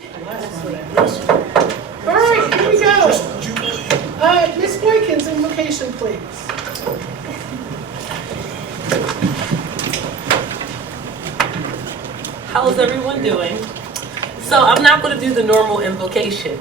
All right, here we go. Ms. Boykins, invocation, please. How's everyone doing? So I'm not going to do the normal invocation.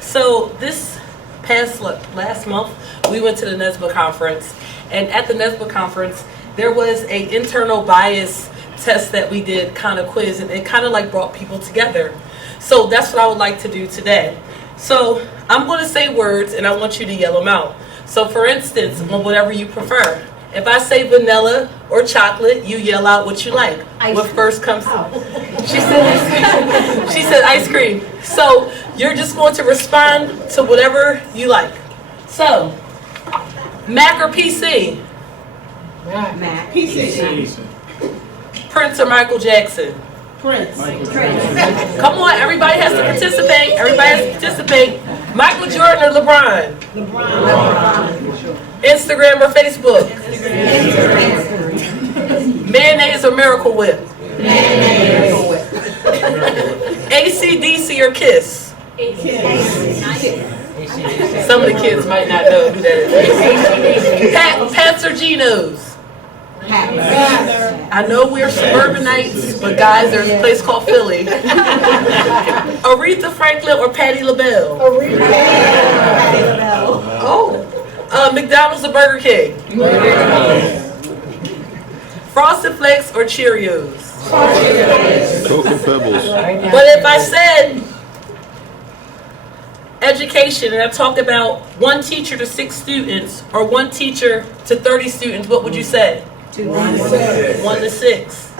So this past last month, we went to the NESBA conference, and at the NESBA conference, there was an internal bias test that we did, kind of quiz, and it kind of like brought people together. So that's what I would like to do today. So I'm going to say words, and I want you to yell them out. So for instance, on whatever you prefer. If I say vanilla or chocolate, you yell out what you like. What first comes out? She said ice cream. So you're just going to respond to whatever you like. So, Mac or PC? Mac. PC. Prince or Michael Jackson? Prince. Come on, everybody has to participate. Everybody has to participate. Michael Jordan or LeBron? LeBron. Instagram or Facebook? Mayonnaise or Miracle Whip? Mayonnaise. AC/DC or Kiss? Some of the kids might not know who that is. Pats or Geno's? I know we're suburbanites, but guys, there's a place called Philly. Aretha Franklin or Patti LaBelle? Patti LaBelle. Oh, McDonald's or Burger King? Frosted Flakes or Cheerios? Coke and Pebbles. But if I said education and I talked about one teacher to 6 students or one teacher to 30 students, what would you say? 1 to 6.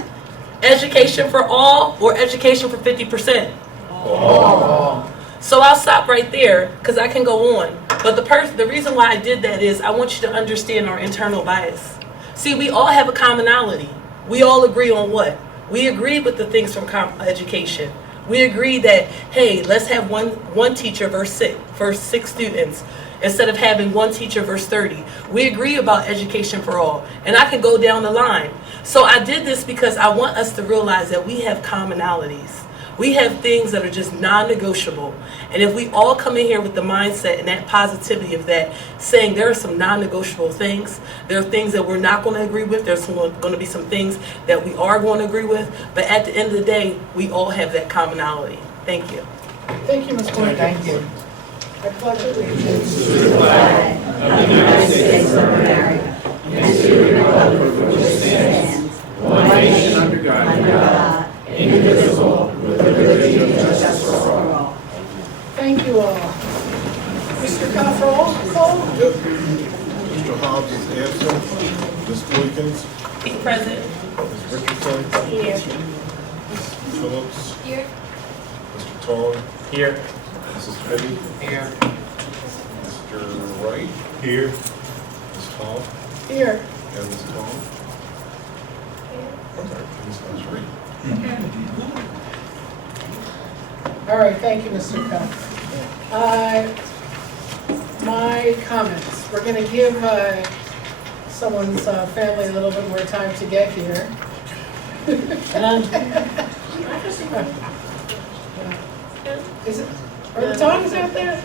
Education for all or education for 50%? All. So I'll stop right there because I can go on. But the reason why I did that is I want you to understand our internal bias. See, we all have a commonality. We all agree on what? We agree with the things from education. We agree that, hey, let's have one teacher versus 6 students instead of having one teacher versus 30. We agree about education for all. And I can go down the line. So I did this because I want us to realize that we have commonalities. We have things that are just non-negotiable. And if we all come in here with the mindset and that positivity of that, saying there are some non-negotiable things, there are things that we're not going to agree with, there's going to be some things that we are going to agree with, but at the end of the day, we all have that commonality. Thank you. Thank you, Ms. Boykins. Thank you. I pledge allegiance to the flag of the United States of America and to the republic for which it stands, one nation under God, indivisible, with liberty and justice for all. Thank you all. Mr. Cottrell, call. Mr. Hobbs is absent. Ms. Boykins? He's present. Ms. Richardson? Here. Ms. Phillips? Here. Mr. Tong? Here. Mrs. Petty? Here. Mr. Wright? Here. Ms. Hall? Here. And Ms. Tong? I'm sorry, Ms. Reed? All right, thank you, Mr. Cup. My comments. We're going to give someone's family a little bit more time to get here. Is it? Are the tongs out there?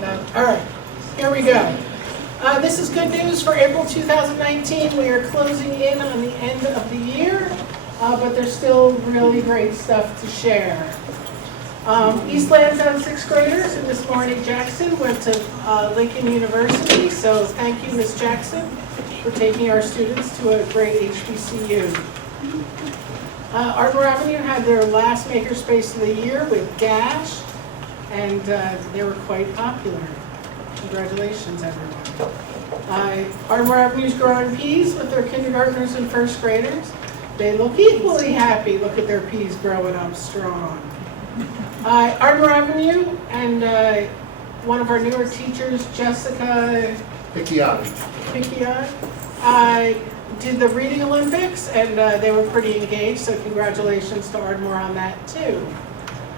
No. All right. Here we go. This is good news for April 2019. We are closing in on the end of the year, but there's still really great stuff to share. East Lansdowne 6th graders and Miss Marnie Jackson went to Lincoln University, so thank you, Miss Jackson, for taking our students to a great HBCU. Arbor Avenue had their last Makerspace of the year with Gash, and they were quite popular. Congratulations, everyone. Arbor Avenue's growing peas with their kindergartners and first graders. They look equally happy. Look at their peas growing up strong. Arbor Avenue and one of our newer teachers, Jessica Picchiotti. did the Reading Olympics, and they were pretty engaged, so congratulations to Ardmore on that too.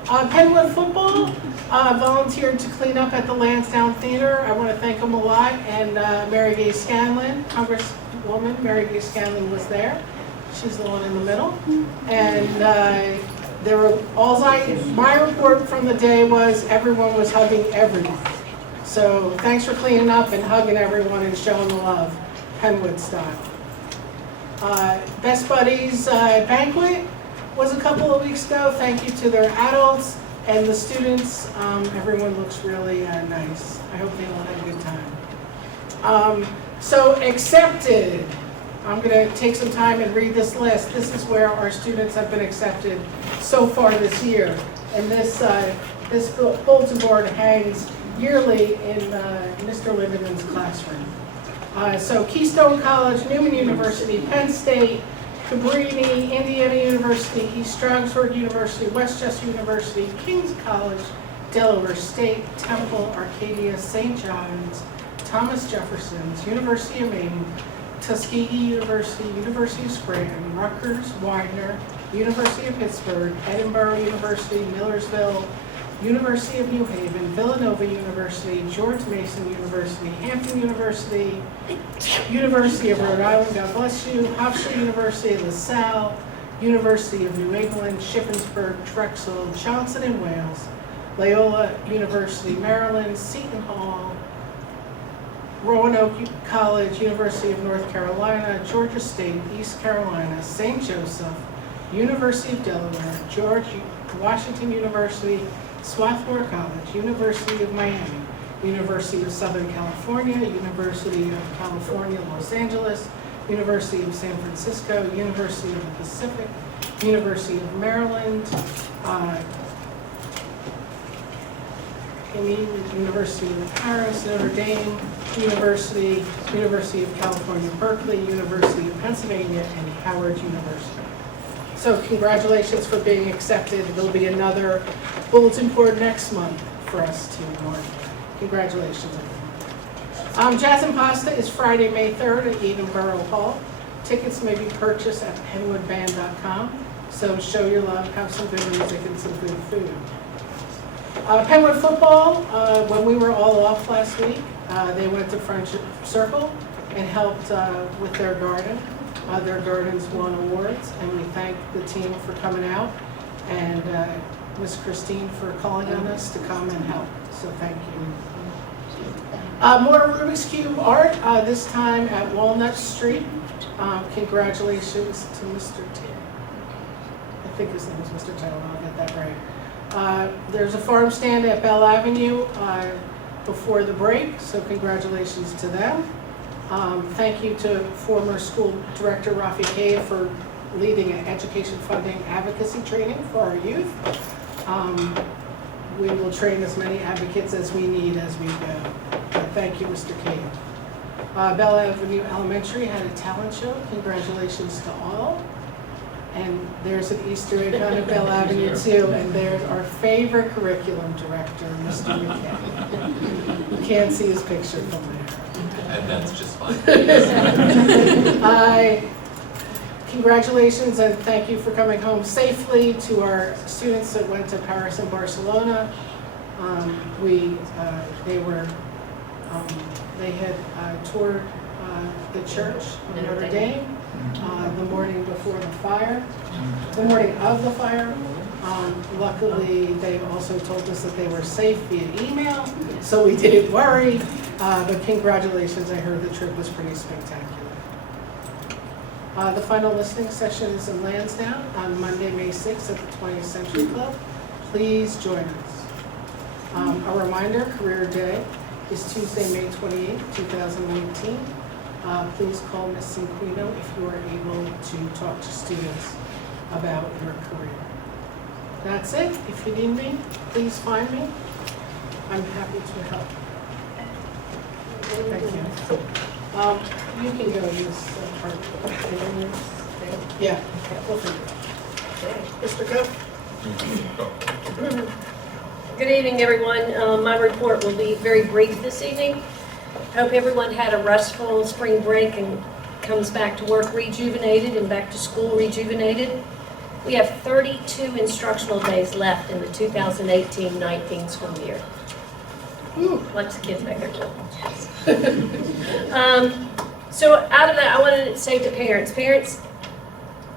Penn football volunteered to clean up at the Lansdowne Theater. I want to thank them a lot, and Mary Gay Scanlon, Congresswoman Mary Gay Scanlon was there. She's the one in the middle. And My report from the day was everyone was hugging everyone. So thanks for cleaning up and hugging everyone and showing the love, Penwood style. Best Buddies banquet was a couple of weeks ago. Thank you to their adults and the students. Everyone looks really nice. I hope they all had a good time. So accepted. I'm going to take some time and read this list. This is where our students have been accepted so far this year. And this bulletin board hangs yearly in Mr. Lindeman's classroom. So Keystone College, Newman University, Penn State, Cabrini, Indiana University, East Stroudsburg University, Westchester University, King's College, Delaware State, Temple, Arcadia, St. John's, Thomas Jefferson's, University of Maine, Tuskegee University, University of Scranton, Rutgers, Widener, University of Pittsburgh, Edinburgh University, Millersville, University of New Haven, Villanova University, George Mason University, Hampton University, University of Rhode Island, God bless you, Hofstra University, LaSalle, University of New England, Shippensburg, Drexel, Johnson & Wales, Loyola University, Maryland, Seton Hall, Roanoke College, University of North Carolina, Georgia State, East Carolina, St. Joseph, University of Delaware, George Washington University, Swarthmore College, University of Miami, University of Southern California, University of California, Los Angeles, University of San Francisco, University of the Pacific, University of Maryland, University of Paris, Notre Dame, University of California, Berkeley, University of Pennsylvania, and Howard University. So congratulations for being accepted. There'll be another bulletin board next month for us to mark. Congratulations, everyone. Jazz and Pasta is Friday, May 3rd at Edinburgh Hall. Tickets may be purchased at penwoodband.com. So show your love, have some good music and some good food. Penwood football, when we were all off last week, they went to Friendship Circle and helped with their garden. Their gardens won awards, and we thank the team for coming out, and Miss Christine for calling on us to come and help. So thank you. More Rubik's Cube art, this time at Walnut Street. Congratulations to Mr. Taylor. I think his name is Mr. Taylor, I'll get that right. There's a farm stand at Bell Avenue before the break, so congratulations to them. Thank you to former school director Rafi Cave for leading an education funding advocacy training for our youth. We will train as many advocates as we need as we go. But thank you, Mr. Cave. Bell Avenue Elementary had a talent show. Congratulations to all. And there's an Easter egg hunt at Bell Avenue too, and there's our favorite curriculum director, Mr. McKay. You can't see his picture from there. And that's just fine. Congratulations and thank you for coming home safely to our students that went to Paris and Barcelona. They had toured the church of Notre Dame the morning before the fire, the morning of the fire. Luckily, they also told us that they were safe via email, so we didn't worry. But congratulations, I heard the trip was pretty spectacular. The final listening session is in Lansdowne on Monday, May 6th at the 20th Century Club. Please join us. A reminder, Career Day is Tuesday, May 28th, 2019. Please call Ms. Cinquino if you are able to talk to students about your career. That's it. If you need me, please find me. I'm happy to help. Thank you. You can go use part. Yeah, we'll figure it out. Mr. Cook? Good evening, everyone. My report will be very brief this evening. Hope everyone had a restful spring break and comes back to work rejuvenated and back to school rejuvenated. We have 32 instructional days left in the 2018-19 school year. Lots of kids back there. So out of that, I wanted to say to parents,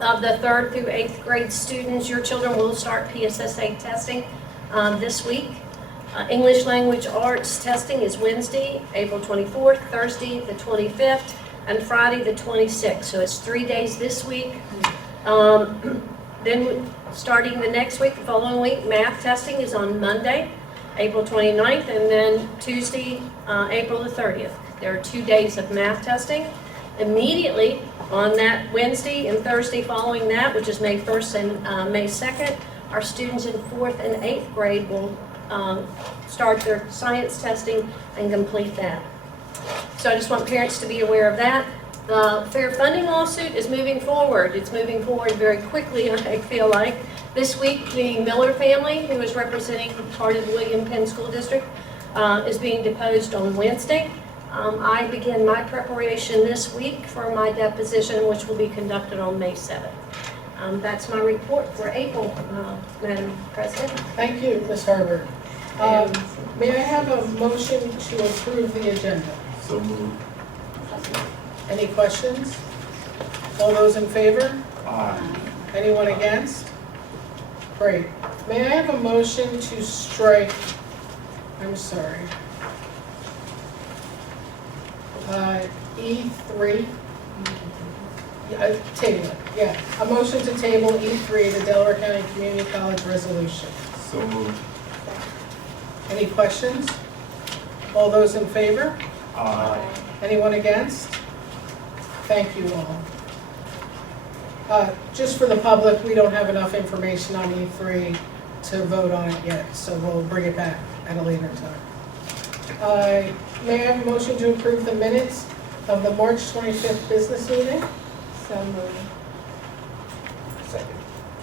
of the 3rd through 8th grade students, your children will start PSSA testing this week. English language arts testing is Wednesday, April 24th, Thursday the 25th, and Friday the 26th. So it's 3 days this week. Then starting the next week, the following week, math testing is on Monday, April 29th, and then Tuesday, April the 30th. There are 2 days of math testing. Immediately on that Wednesday and Thursday following that, which is May 1st and May 2nd, our students in 4th and 8th grade will start their science testing and complete that. So I just want parents to be aware of that. The fair funding lawsuit is moving forward. It's moving forward very quickly, I feel like. This week, the Miller family, who is representing part of the William Penn School District, is being deposed on Wednesday. I begin my preparation this week for my deposition, which will be conducted on May 7th. That's my report for April, Madam President. Thank you, Ms. Herbert. May I have a motion to approve the agenda? So moved. Any questions? All those in favor? Aye. Anyone against? Great. May I have a motion to strike, I'm sorry, E3? Table it, yeah. A motion to table E3, the Delaware County Community College resolution. So moved. Any questions? All those in favor? Aye. Anyone against? Thank you all. Just for the public, we don't have enough information on E3 to vote on it yet, so we'll bring it back at a later time. May I have a motion to approve the minutes of the March 25th business meeting? So moved. Second.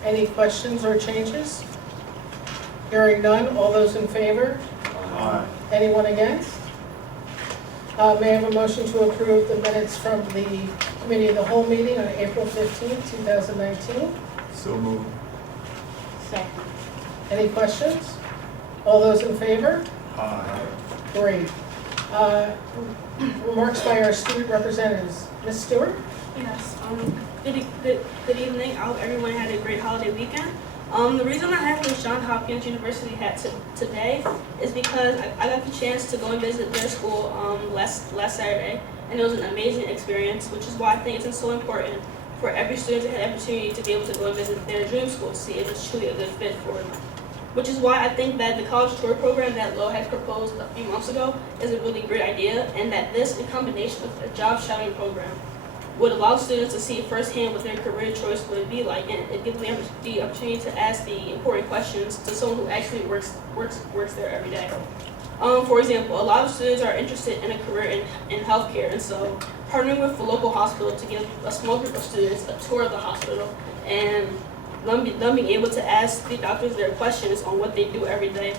Any questions or changes? Hearing none, all those in favor? Aye. Anyone against? May I have a motion to approve the minutes from the Committee of the Whole meeting on April 15th, 2019? So moved. Second. Any questions? All those in favor? Aye. Great. Remarks by our student representatives. Ms. Stewart? Yes, good evening. I hope everyone had a great holiday weekend. The reason I have Johns Hopkins University hat today is because I got the chance to go and visit their school last Saturday, and it was an amazing experience, which is why I think it's so important for every student to have the opportunity to be able to go and visit their dream school to see if it's truly a good fit for them. Which is why I think that the college tour program that Lowe had proposed a few months ago is a really great idea, and that this, in combination with a job shadowing program, would allow students to see firsthand what their career choice would be like, and it gives them the opportunity to ask the important questions to someone who actually works there every day. For example, a lot of students are interested in a career in healthcare, and so partnering with the local hospital to give a small group of students a tour of the hospital and them being able to ask the doctors their questions on what they do every day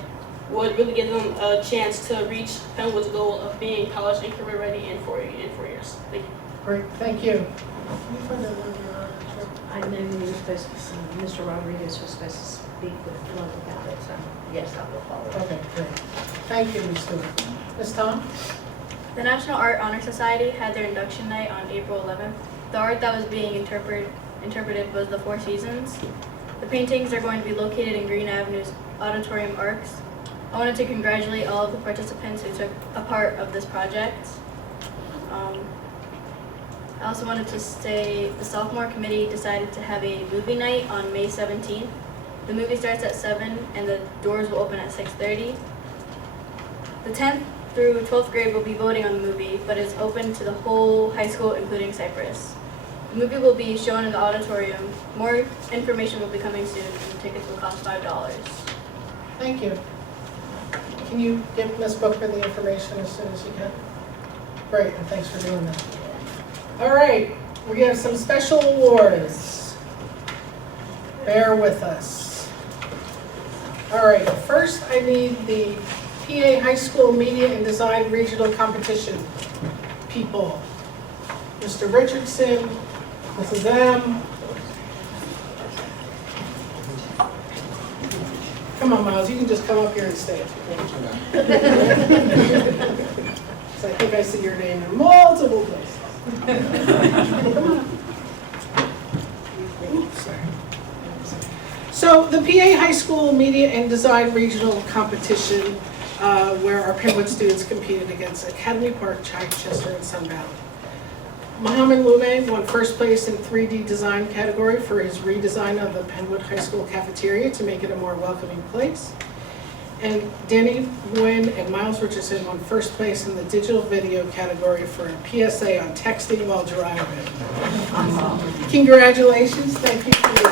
would really give them a chance to reach Penwood's goal of being college and career ready in 4 years. Thank you. Great, thank you. I know you were supposed to, Mr. Rodriguez was supposed to speak with Love about it, so yes, I will follow. Okay, great. Thank you, Ms. Stewart. Ms. Tom? The National Art Honor Society had their induction night on April 11th. The art that was being interpreted was the Four Seasons. The paintings are going to be located in Green Avenue's Auditorium Arcs. I wanted to congratulate all of the participants who took a part of this project. I also wanted to say the sophomore committee decided to have a movie night on May 17th. The movie starts at 7 and the doors will open at 6:30. The 10th through 12th grade will be voting on the movie, but it's open to the whole high school, including Cypress. The movie will be shown in the auditorium. More information will be coming soon, and tickets will cost $5. Thank you. Can you give Ms. Booker the information as soon as you can? Great, and thanks for doing that. All right, we have some special awards. Bear with us. All right, first I need the PA High School Media and Design Regional Competition people. Mr. Richardson, Mrs. M. Come on, Miles, you can just come up here and stay. So I think I see your name in multiple places. Come on. Sorry. So the PA High School Media and Design Regional Competition, where our Penwood students competed against Academy Park, Chichester, and Sun Valley. Mohammed Lume won first place in 3D design category for his redesign of the Penwood High School cafeteria to make it a more welcoming place. And Danny Nguyen and Miles Richardson won first place in the digital video category for a PSA on texting while driving. Congratulations, thank you for your.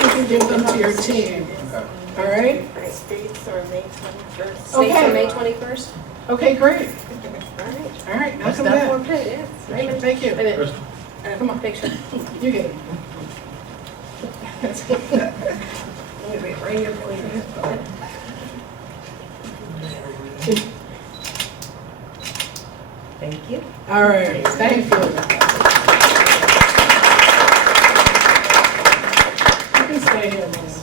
You can give them to your team. All right? States are May 21st. States Okay. are May 21st. Okay, great. All right. All right, now That's come that back. for Penn, yes. Raymond. Thank you. Wait a minute. Come on. Picture. You get it. Let me wait right here for you. Thank you. All right, thank you. You can stay here, Miles.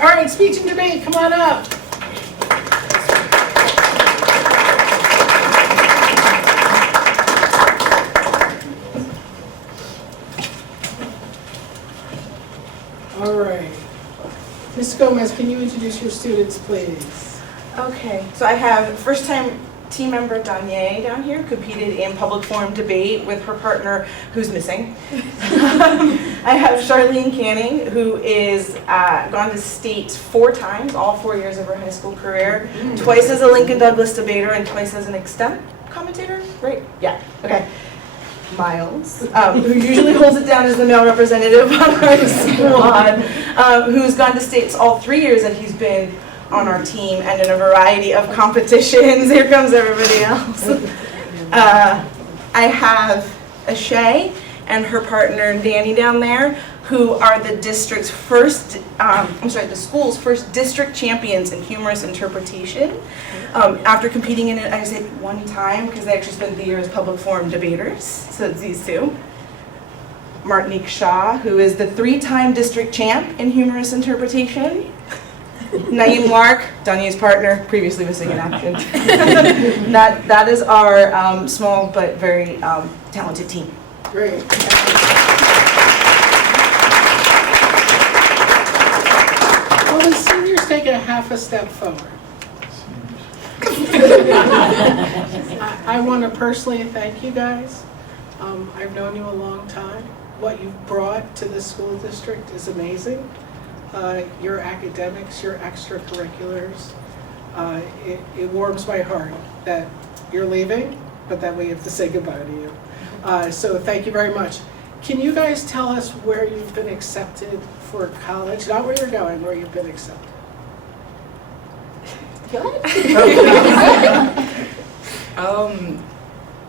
All right, speech and debate, come on up. All right. Ms. Gomez, can you introduce your students, please? Okay, so I have first-time team member Danye down here, competed in public forum debate with her partner who's missing. I have Charlene Canning, who is gone to state 4 times, all 4 years of her high school career, twice as a Lincoln Douglas debater and twice as an extemp commentator, right? Yeah, okay. Miles, who usually holds it down as the male representative on our squad, who's gone to states all 3 years that he's been on our team and in a variety of competitions. Here comes everybody else. I have Ashay and her partner Danny down there, who are the district's first, the school's first district champions in humorous interpretation. After competing in it, I say 1 time, because they actually spent the year as public forum debaters, so it's these 2. Martinique Shaw, who is the 3-time district champ in humorous interpretation. Naeem Lark, Danye's partner, previously missing in action. That is our small but very talented team. Great. Will the seniors take a half a step forward? I want to personally thank you guys. I've known you a long time. What you've brought to this school district is amazing. Your academics, your extracurriculars. It warms my heart that you're leaving, but that we have to say goodbye to you. So thank you very much. Can you guys tell us where you've been accepted for college? Not where you're going, where you've been accepted.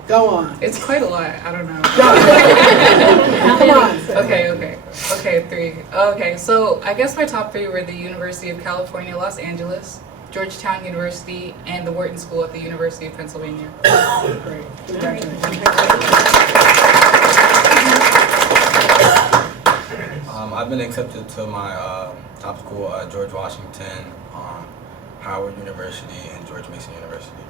Go on. It's quite a lot. I don't know. Come on. Okay, 3. Okay, so I guess my top 3 were the University of California, Los Angeles, Georgetown University, and the Wharton School at the University of Pennsylvania. Great. Congratulations. I've been accepted to my top school, George Washington, Howard University, and George Mason University.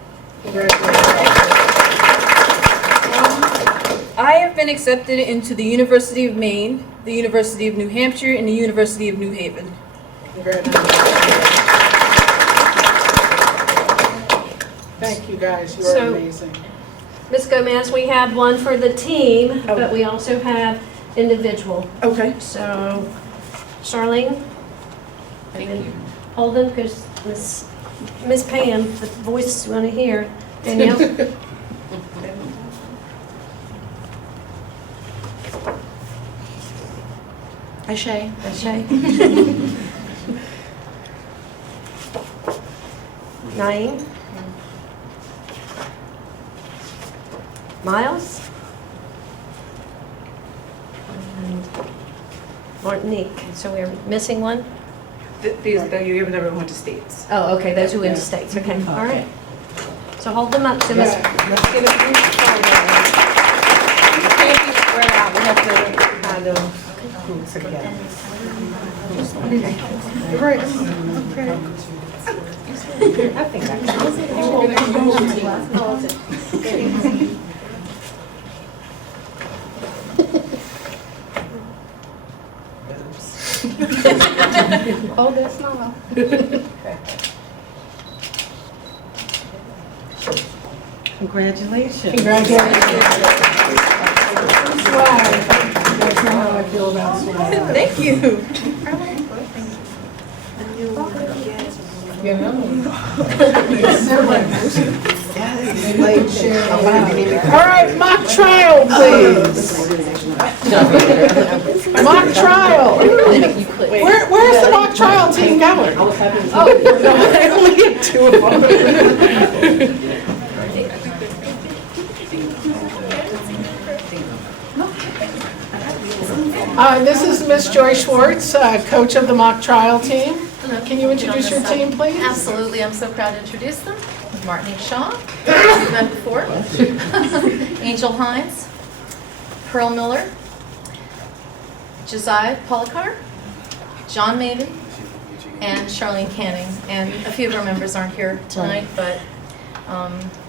I have been accepted into the University of Maine, the University of New Hampshire, and the University of New Haven. Thank you guys, you are amazing. Ms. Gomez, we have one for the team, but we also have individual. Okay. So, Charlene? And then Holden, because Miss Pam, the voice you want to hear. Danielle? Ashay. Naeem? Miles? And Martinique. So we're missing one? You haven't ever went to states. Oh, okay, those who went to states. Okay, all right. So hold them up to Miss. Let's get a brief photo. You can't be spread out. We have to kind of group together. Great. Okay. think I can. Oh, that's not. Congratulations. Congratulations. Swag. That's not how I feel about swag. Thank you. You know? All right, mock trial, please. Mock trial. Where's the mock trial team going? Oh, I only get two of them. This is Miss Joy Schwartz, coach of the mock trial team. Can you introduce your team, please? Absolutely, I'm so proud to introduce them. Martinique Shaw, who met before, Angel Hines, Pearl Miller, Josiah Polikar, John Maven, and Charlene Canning. And a few of our members aren't here tonight, but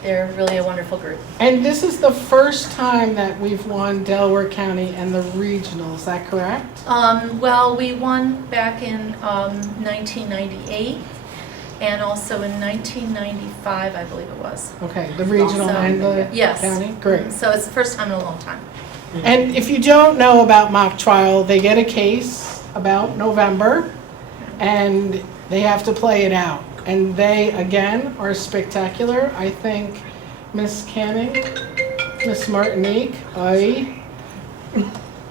they're really a wonderful group. And this is the first time that we've won Delaware County and the regional, is that correct? Well, we won back in 1998, and also in 1995, I believe it was. Okay, the regional and the Yes. county? Great. So it's the first time in a long time. And if you don't know about mock trial, they get a case about November and they have to play it out. And they, again, are spectacular. I think Miss Canning, Miss Martinique,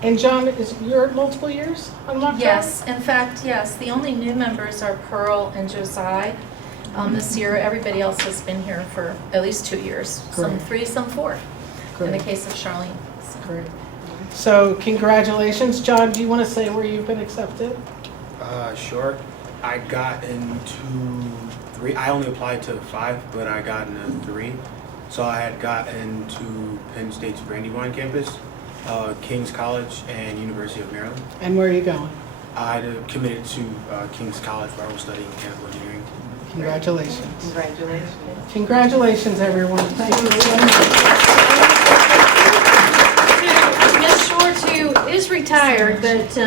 and John, is your multiple years on mock trial? Yes, in fact, yes. The only new members are Pearl and Josiah. This year, everybody else has been here for at least 2 years. Some Great. 3, some 4. In the Great. case of Charlene. Great. So congratulations. John, do you want to say where you've been accepted? Sure. I got into 3. I only applied to 5, but I got into 3. So I had got into Penn State's Brandywine campus, King's College, and University of Maryland. And where are you going? I had committed to King's College, where I was studying mechanical engineering. Congratulations. Congratulations. Congratulations, everyone. Thank you so much. Miss Schwartz, who is retired, but Is does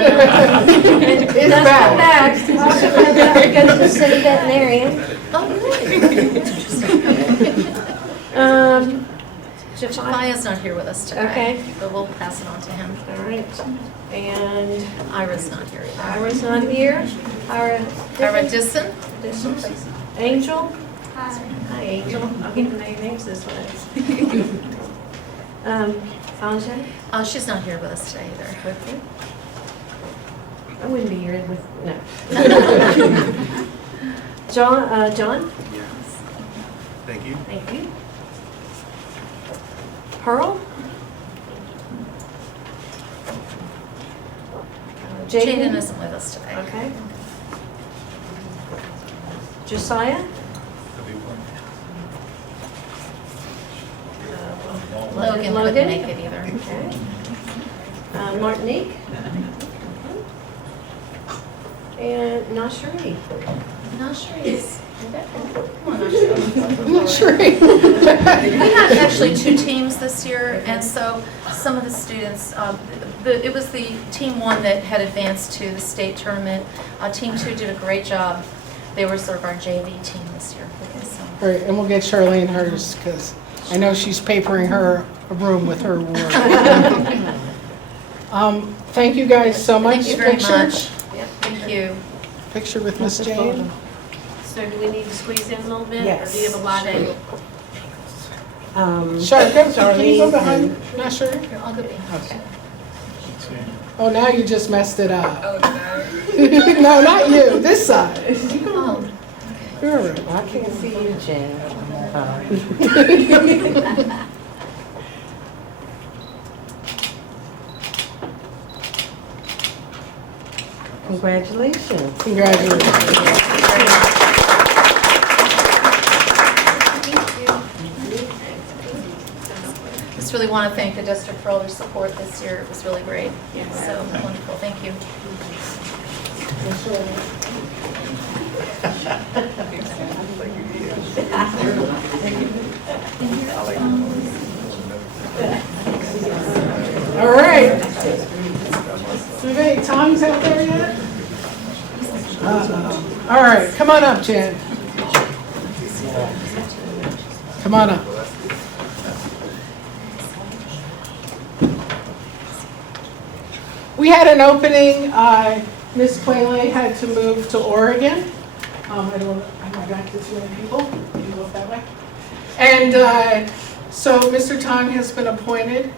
come back. Also goes to the city veterinarian. Josiah's not here with us today. Okay. But we'll pass it on to him. All right. And Ira's not here either. Ira's not here. Ira Disson. Angel. Hi. Hi, Angel. I'm getting to know your names this way. Anja? She's not here with us today either. Okay. I wouldn't be here with, no. John? Yes. Thank you. Thank you. Pearl? Jaden isn't with us today. Okay. Josiah? Logan couldn't make it either. Okay. Martinique? And Nashri? Nashri's. Sure. We had actually 2 teams this year, and so some of the students, it was the team 1 that had advanced to the state tournament. Team 2 did a great job. They were sort of our JV team this year. So. All right, and we'll get Charlene hers because I know she's papering her a room with her award. Thank you guys so much. Thank you very Picture? much. Yep, thank you. Picture with Miss Jane. So do we need to squeeze in a little bit? Yes. Or do you have a wide angle? Sure, can you go behind? Not sure. Here, I'll go behind. Okay. Oh, now you just messed it up. Oh, No, not you, this side. Oh, You're I can't see you, Jen. Congratulations. Congratulations. Just really want to thank the district for all their support this year. It was really great. So wonderful. Thank you. All right, come on up, Jan. Come on up. We had an opening. Ms. Quayle had to move to Oregon. I don't have my back to too many people. You go that way. And so Mr. Tong has been appointed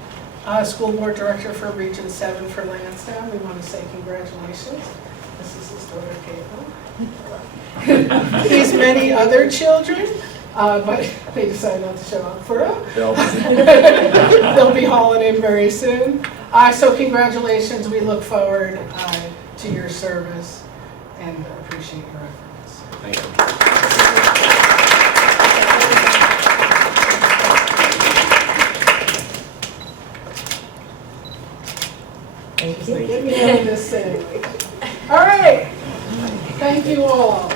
school board director for Region 7 for Lansdowne. We want to say congratulations. This is his daughter, Caitlin. He's many other children, but they decided not to show up for him. They'll be hauling in very soon. So congratulations. We look forward to your service and appreciate your efforts. Thank you. Get me out of this thing. All right. Thank you all.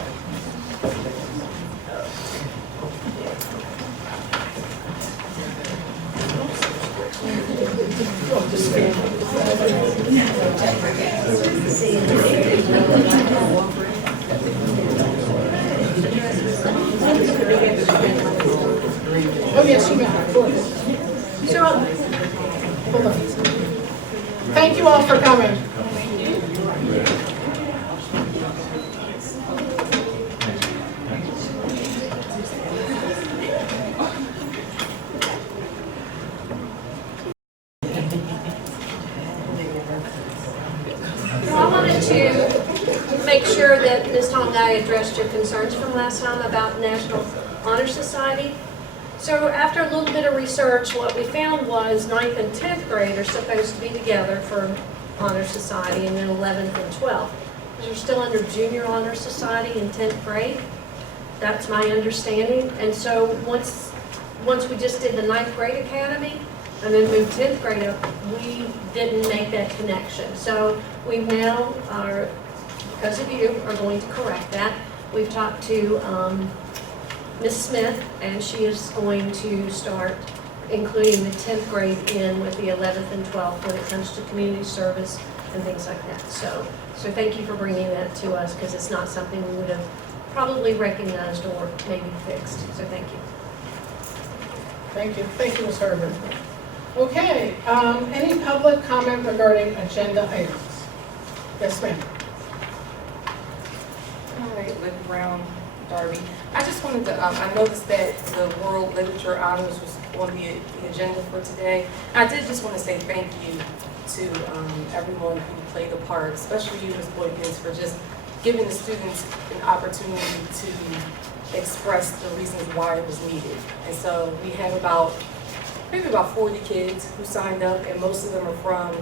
Oh, yes, you may, of course. Sure. Hold on. Thank you all for coming. I wanted to make sure that Ms. Tom and I addressed your concerns from last time about National Honor Society. So after a little bit of research, what we found was 9th and 10th grade are supposed to be together for Honor Society, and then 11th and 12th. Because you're still under Junior Honor Society in 10th grade. That's my understanding. And so once we just did the 9th grade academy and then moved 10th grade up, we didn't make that connection. So we now are, because of you, are going to correct that. We've talked to Ms. Smith, and she is going to start including the 10th grade in with the 11th and 12th when it comes to community service and things like that. So thank you for bringing that to us, because it's not something we would have probably recognized or maybe fixed. So thank you. Thank you. Thank you, Ms. Herbert. Okay, any public comment regarding agenda items? Yes, ma'am. Hi, Lynn Brown, Darby. I just wanted to, I noticed that the World Literature Honors was on the agenda for today. I did just want to say thank you to everyone who played a part, especially you, Ms. Boykins, for just giving the students an opportunity to express the reasons why it was needed. And so we have maybe about 40 kids who signed up, and most of them are from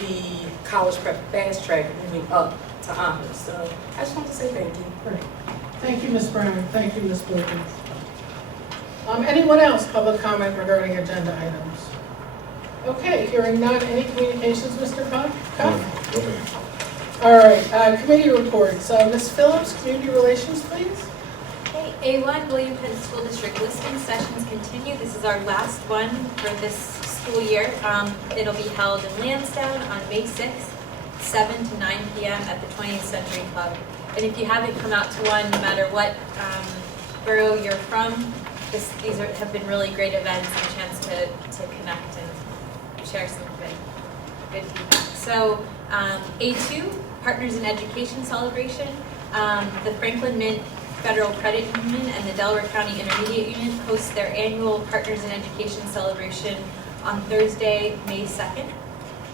the college prep fast track moving up to honors. So I just want to say thank you. Great. Thank you, Ms. Brown. Thank you, Ms. Boykins. Anyone else public comment regarding agenda items? Okay, hearing none. Any communications, Mr. Cuff? All right, committee reports. Ms. Phillips, community relations, please. Okay, A1 William Penn School District listing sessions continue. This is our last one for this school year. It'll be held in Lansdowne on May 6th, 7 to 9 p.m. at the 20th Century Club. And if you haven't come out to one, no matter what borough you're from, these have been really great events and a chance to connect and share some good feedback. So A2, Partners in Education Celebration. The Franklin Mint Federal Credit Union and the Delaware County Intermediate Unit host their annual Partners in Education Celebration on Thursday, May 2nd.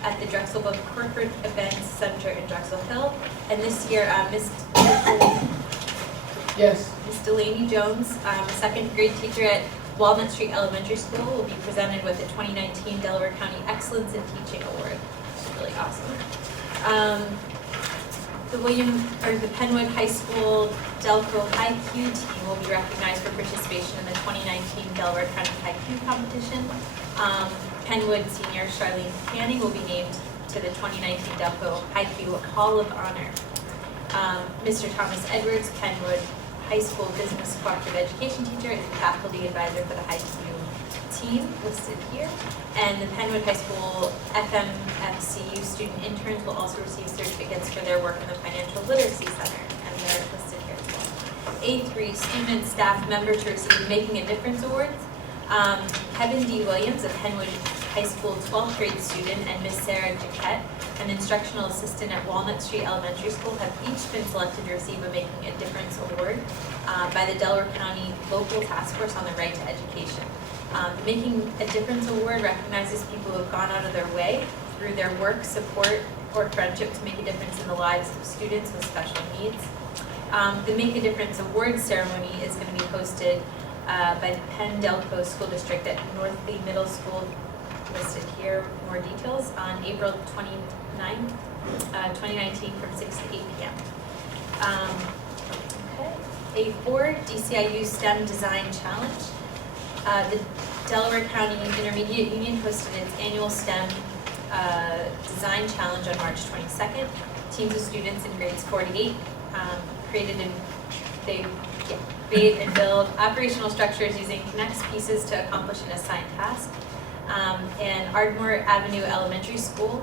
At the Drexel Book Corporate Events Center in Drexel Hill. And this year, Ms. Delaney Jones, a second grade teacher at Walnut Street Elementary School, will be presented with the 2019 Delaware County Excellence in Teaching Award. It's really awesome. The Penwood High School Delco High Q team will be recognized for participation in the 2019 Delaware County High Q competition. Penwood senior Charlene Canning will be named to the 2019 Delco High Q Hall of Honor. Mr. Thomas Edwards, Penwood High School Business Cooperative Education teacher, is the faculty advisor for the High Q team listed here. And the Penwood High School FMFCU student interns will also receive certificates for their work in the Financial Literacy Center. A3, student and staff member to receive Making a Difference Awards. Kevin D. Williams, a Penwood High School 12th grade student, and Miss Sarah Duquette, an instructional assistant at Walnut Street Elementary School, have each been selected to receive a Making a Difference Award by the Delaware County Local Task Force on the Right to Education. The Making a Difference Award recognizes people who have gone out of their way through their work, support, or friendship to make a difference in the lives of students with special needs. The Make a Difference Award ceremony is going to be hosted by the Penn Delco School District at Northleigh Middle School, listed here, more details, on April 29, 2019 from 6 to 8 p.m. Okay. A4, DCIU STEM Design Challenge. The Delaware County Intermediate Union hosted its annual STEM Design Challenge on March 22nd. Teams of students in grades 4 to 8 create and build operational structures using Connect's pieces to accomplish an assigned task. And Ardmore Avenue Elementary School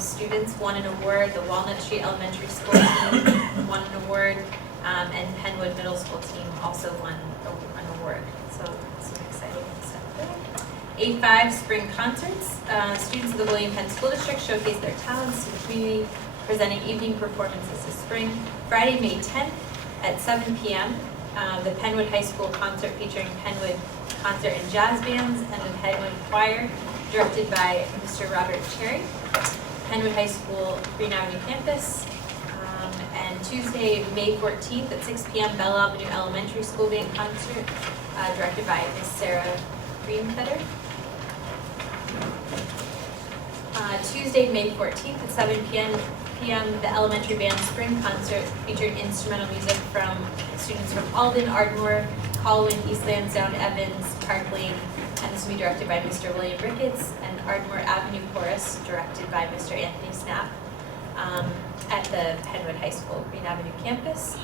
students won an award. The Walnut Street Elementary School team won an award, and Penwood Middle School team also won an award. So some exciting stuff there. A5 Spring Concerts. Students of the William Penn School District showcase their talents to the community, presenting evening performances this spring. Friday, May 10th at 7 p.m. The Penwood High School concert featuring Penwood Concert and Jazz Bands and the Penwood Choir, directed by Mr. Robert Cherry. Penwood High School, Green Avenue campus. And Tuesday, May 14th at 6 p.m. Bell Avenue Elementary School Band concert, directed by Miss Sarah Greenfetter. Tuesday, May 14th at 7 p.m. the Elementary Band Spring Concert featuring instrumental music from students from Alden, Ardmore, Colwyn, East Lansdowne, Evans, Park Lane, and this will be directed by Mr. William Ricketts, and Ardmore Avenue Chorus, directed by Mr. Anthony Snap, at the Penwood High School Green Avenue campus.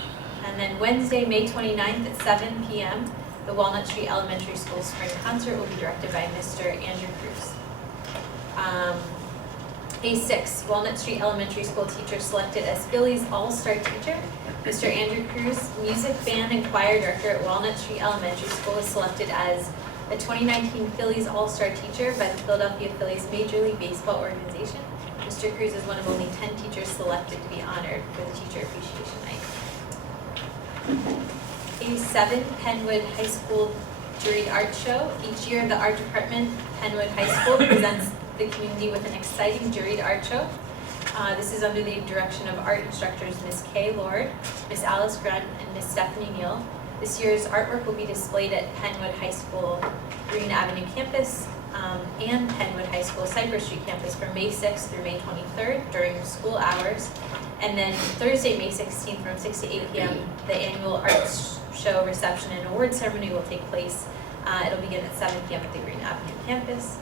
And then Wednesday, May 29th at 7 p.m., the Walnut Street Elementary School Spring Concert will be directed by Mr. Andrew Cruz. A6, Walnut Street Elementary School teacher selected as Phillies All-Star teacher. Mr. Andrew Cruz, music, band, and choir director at Walnut Street Elementary School, was selected as the 2019 Phillies All-Star teacher by the Philadelphia Phillies Major League Baseball organization. Mr. Cruz is one of only 10 teachers selected to be honored for the Teacher Appreciation Night. A7, Penwood High School Juried Art Show. Each year, the art department, Penwood High School, presents the community with an exciting juried art show. This is under the direction of art instructors Miss Kay Lord, Miss Alice Grunt, and Miss Stephanie Neal. This year's artwork will be displayed at Penwood High School Green Avenue campus and Penwood High School Cypress Street campus from May 6th through May 23rd during school hours. And then Thursday, May 16th from 6 to 8 p.m., the annual art show reception and award ceremony will take place. It'll begin at 7 p.m. at the Green Avenue campus.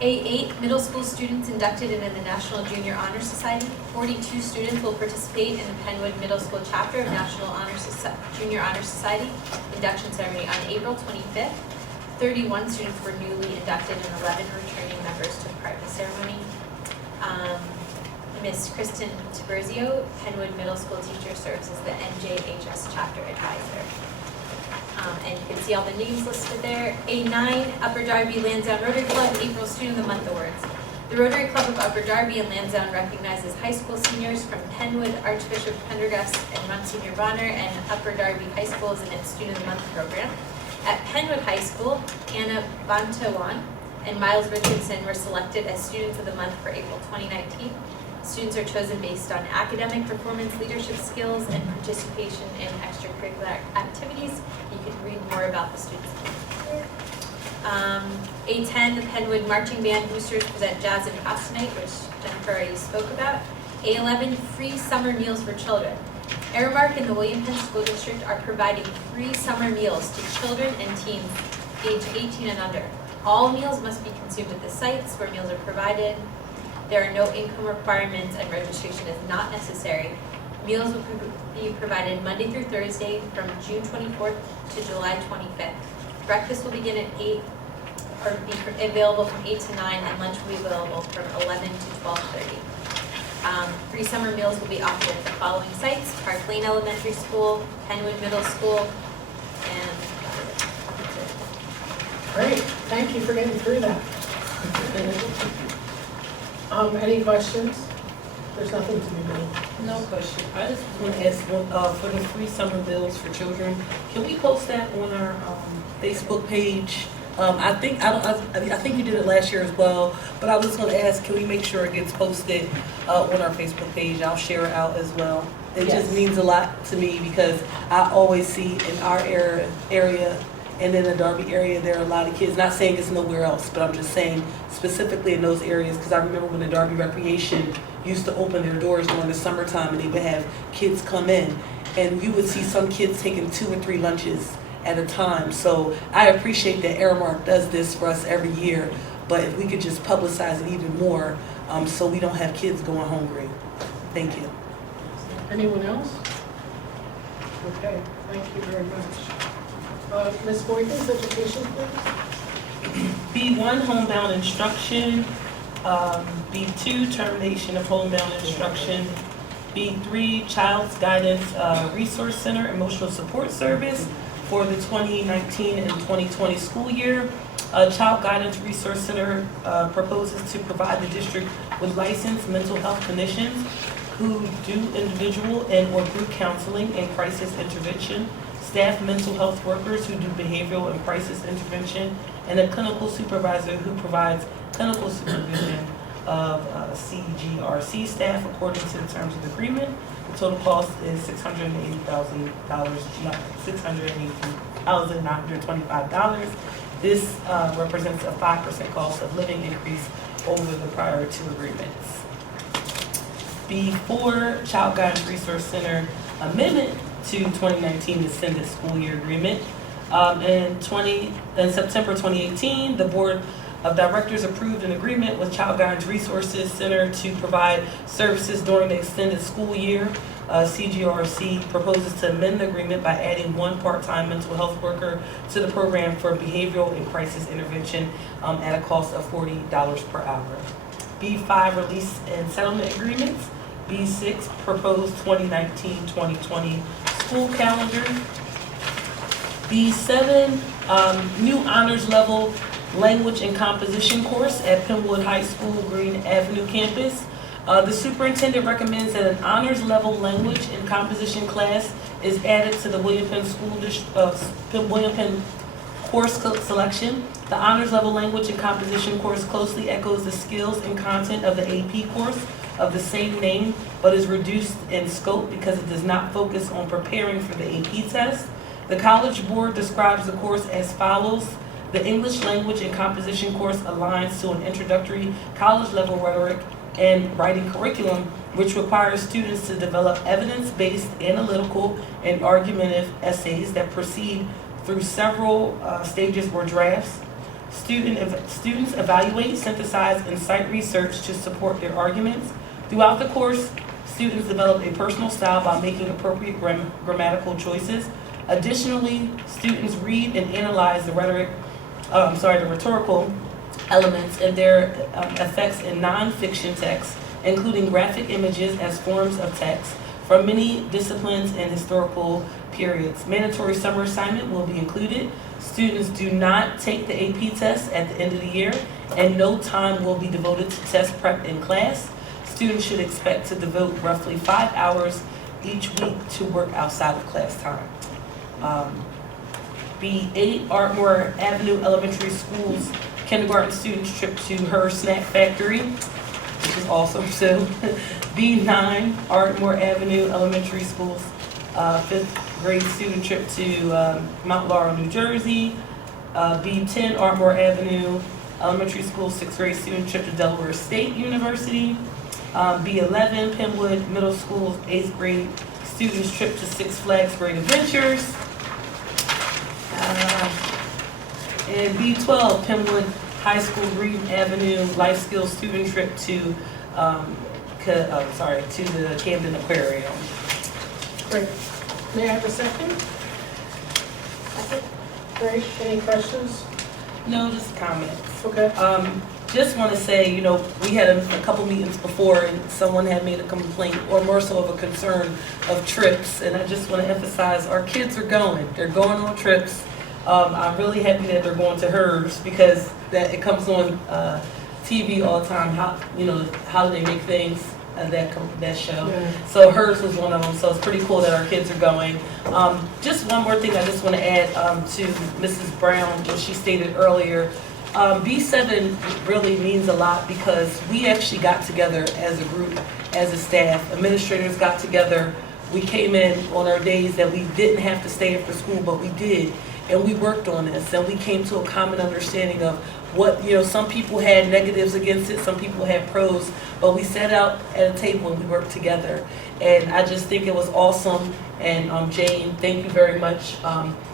A8, middle school students inducted into the National Junior Honor Society. 42 students will participate in the Penwood Middle School chapter of National Junior Honor Society induction ceremony on April 25th. 31 students were newly inducted and 11 returning members took part in the ceremony. Ms. Kristen Tiberzio, Penwood Middle School teacher, serves as the NJHS chapter advisor. And you can see all the names listed there. A9, Upper Darby Lansdowne Rotary Club, April Student of the Month Awards. The Rotary Club of Upper Darby and Lansdowne recognizes high school seniors from Penwood, Archbishop Pendergast, and Monsignor Bonner, and Upper Darby High Schools in its Student of the Month program. At Penwood High School, Anna Bantawan and Miles Richardson were selected as Students of the Month for April 2019. Students are chosen based on academic performance, leadership skills, and participation in extracurricular activities. You can read more about the students here. A10, the Penwood Marching Band Boosters present Jazz and Pasta Night, which Jennifer already spoke about. A11, free summer meals for children. Aramark and the William Penn School District are providing free summer meals to children and teens aged 18 and under. All meals must be consumed at the sites where meals are provided. There are no income requirements and registration is not necessary. Meals will be provided Monday through Thursday from June 24th to July 25th. Breakfast will begin at 8 or be available from 8 to 9, and lunch will be available from 11 to 12:30. Free summer meals will be offered at the following sites: Park Lane Elementary School, Penwood Middle School, and that's it. Great, thank you for getting through that. Any questions? There's nothing to be made. No question. I just want to ask, for the free summer meals for children, can we post that on our Facebook page? I think you did it last year as well, but I was going to ask, can we make sure it gets posted on our Facebook page? I'll share it out as well. It just means a lot to me because I always see in our area and in the Darby area, there are a lot of kids, not saying it's nowhere else, but I'm just saying specifically in those areas, because I remember when the Darby Recreation used to open their doors during the summertime and they would have kids come in, and you would see some kids taking 2 or 3 lunches at a time. So I appreciate that Aramark does this for us every year, but if we could just publicize it even more so we don't have kids going hungry. Thank you. Anyone else? Okay, thank you very much. Ms. Boykins, education, please. B1, homebound instruction. B2, termination of homebound instruction. B3, Child's Guidance Resource Center Emotional Support Service for the 2019 and 2020 school year. Child Guidance Resource Center proposes to provide the district with licensed mental health clinicians who do individual and or group counseling and crisis intervention, staff mental health workers who do behavioral and crisis intervention, and a clinical supervisor who provides clinical supervision of CGRC staff according to the terms of the agreement. The total cost is $680,000, $680,925. This represents a 5% cost of living increase over the prior 2 agreements. B4, Child Guidance Resource Center amendment to 2019 extended school year agreement. In September 2018, the Board of Directors approved an agreement with Child Guidance Resources Center to provide services during the extended school year. CGRC proposes to amend the agreement by adding 1 part-time mental health worker to the program for behavioral and crisis intervention at a cost of $40 per hour. B5, release and settlement agreements. B6, proposed 2019-2020 school calendar. B7, new honors level language and composition course at Penwood High School, Green Avenue campus. The superintendent recommends that an honors level language and composition class is added to the William Penn William Penn course selection. The honors level language and composition course closely echoes the skills and content of the AP course of the same name, but is reduced in scope because it does not focus on preparing for the AP test. The College Board describes the course as follows. The English language and composition course aligns to an introductory college-level rhetoric and writing curriculum, which requires students to develop evidence-based analytical and argumentative essays that proceed through several stages or drafts. Students evaluate, synthesize, and cite research to support their arguments. Throughout the course, students develop a personal style by making appropriate grammatical choices. Additionally, students read and analyze the rhetorical elements and their effects in nonfiction texts, including graphic images as forms of text from many disciplines and historical periods. Mandatory summer assignment will be included. Students do not take the AP test at the end of the year, and no time will be devoted to test prep in class. Students should expect to devote roughly 5 hours each week to work outside of class time. B8, Ardmore Avenue Elementary School's kindergarten students trip to her snack factory, which is awesome too. B9, Ardmore Avenue Elementary School's 5th grade student trip to Mount Laurel, New Jersey. B10, Ardmore Avenue Elementary School 6th grade student trip to Delaware State University. B11, Penwood Middle School's 8th grade students trip to Six Flags Great Adventures. And B12, Penwood High School Green Avenue Life Skills student trip to the Camden Aquarium. Great. May I have a second? Great. Any questions? No, just comments. Okay. just want to say, you know, we had a couple meetings before and someone had made a complaint or more so of a concern of trips. And I just want to emphasize our kids are going. They're going on trips. I'm really happy that they're going to hers because that it comes on TV all the time. How do they make things? That show. Yeah. So hers was one of them. So it's pretty cool that our kids are going. Just one more thing I just want to add to Mrs. Brown, what she stated earlier. B7 really means a lot because we actually got together as a group, as a staff. Administrators got together. We came in on our days that we didn't have to stay after school, but we did. And we worked on this and we came to a common understanding of what, some people had negatives against it, some people had pros, but we sat out at a table and we worked together. And I just think it was awesome. And Jane, thank you very much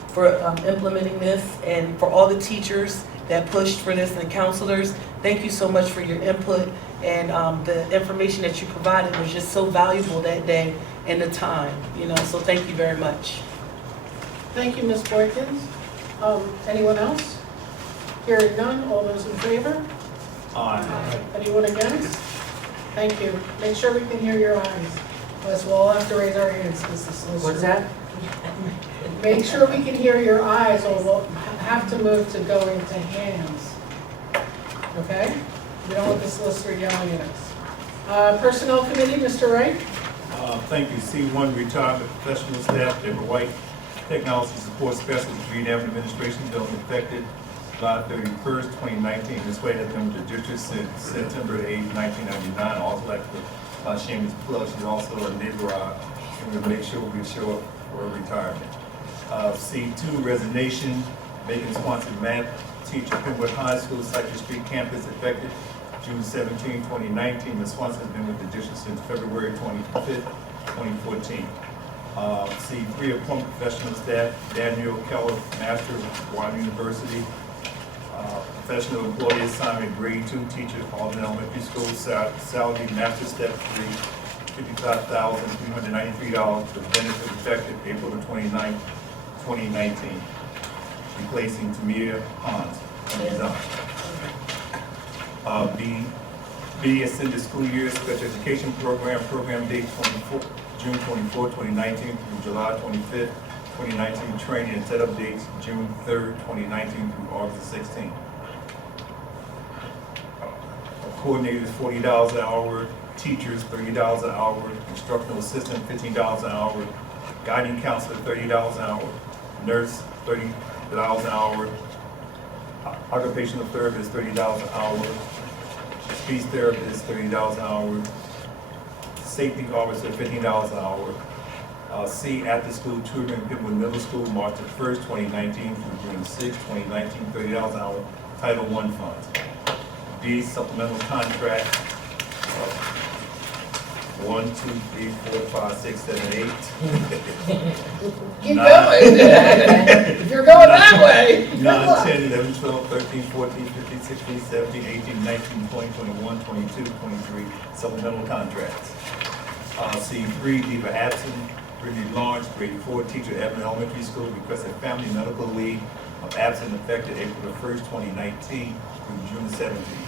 for implementing this, and for all the teachers that pushed for this and the counselors. Thank you so much for your input, and the information that you provided was just so valuable that day and the time, so thank you very much. Thank you, Ms. Boykins. Anyone else? Hearing none, all those in favor? Aye. Anyone against? Thank you. Make sure we can hear your ayes. Otherwise, we'll all have to raise our hands, Mrs. Solicitor. What's that? Make sure we can hear your ayes, or we'll have to move to going to hands. Okay? We don't want the solicitor yelling at us. Personnel Committee, Mr. Wright? Thank you. C1, retirement professional staff, Deborah White, Technology Support Specialist, Green Avenue Administration Building, effective July 31st, 2019. This way has been with the district since September 8th, 1999. Also like to shameless plug, she's also a neighbor, and we'll make sure we show up for retirement. C2, resignation, vacant sponsored math teacher, Penwood High School, Cypress Street campus, effective June 17, 2019. Ms. Swanson has been with the district since February 25th, 2014. C3, appointment professional staff, Daniel Keller, Master, Washington University. Professional employee assignment, grade 2 teacher, Alden Elementary School, salary, master step 3, $55,393 with benefit effective April the 29th, 2019. Replacing Tamia Hans. B, extended school year special education program date June 24, 2019 through July 25th, 2019. Training and setup dates June 3rd, 2019 through August 16th. Coordinators $40 an hour, teachers $30 an hour, instructional assistant $15 an hour, guiding counselor $30 an hour, nurse $30 an hour, occupational therapist $30 an hour, speech therapist $30 an hour, safety officer $15 an hour. C, after school tutoring, Penwood Middle School, March 1st, 2019 through June 6th, 2019, $30 an hour, Title I funds. D, supplemental contract, 1, 2, 3, 4, 5, 6, 7, 8. Keep going. You're going that way. 9, 10, 11, 12, 13, 14, 15, 16, 17, 18, 19, 20, 21, 22, 23, supplemental contracts. C3, leave of absence, Brittany Lawrence, grade 4 teacher, Evan Elementary School, requested family medical leave of absence effective April 1st, 2019 through June 17th.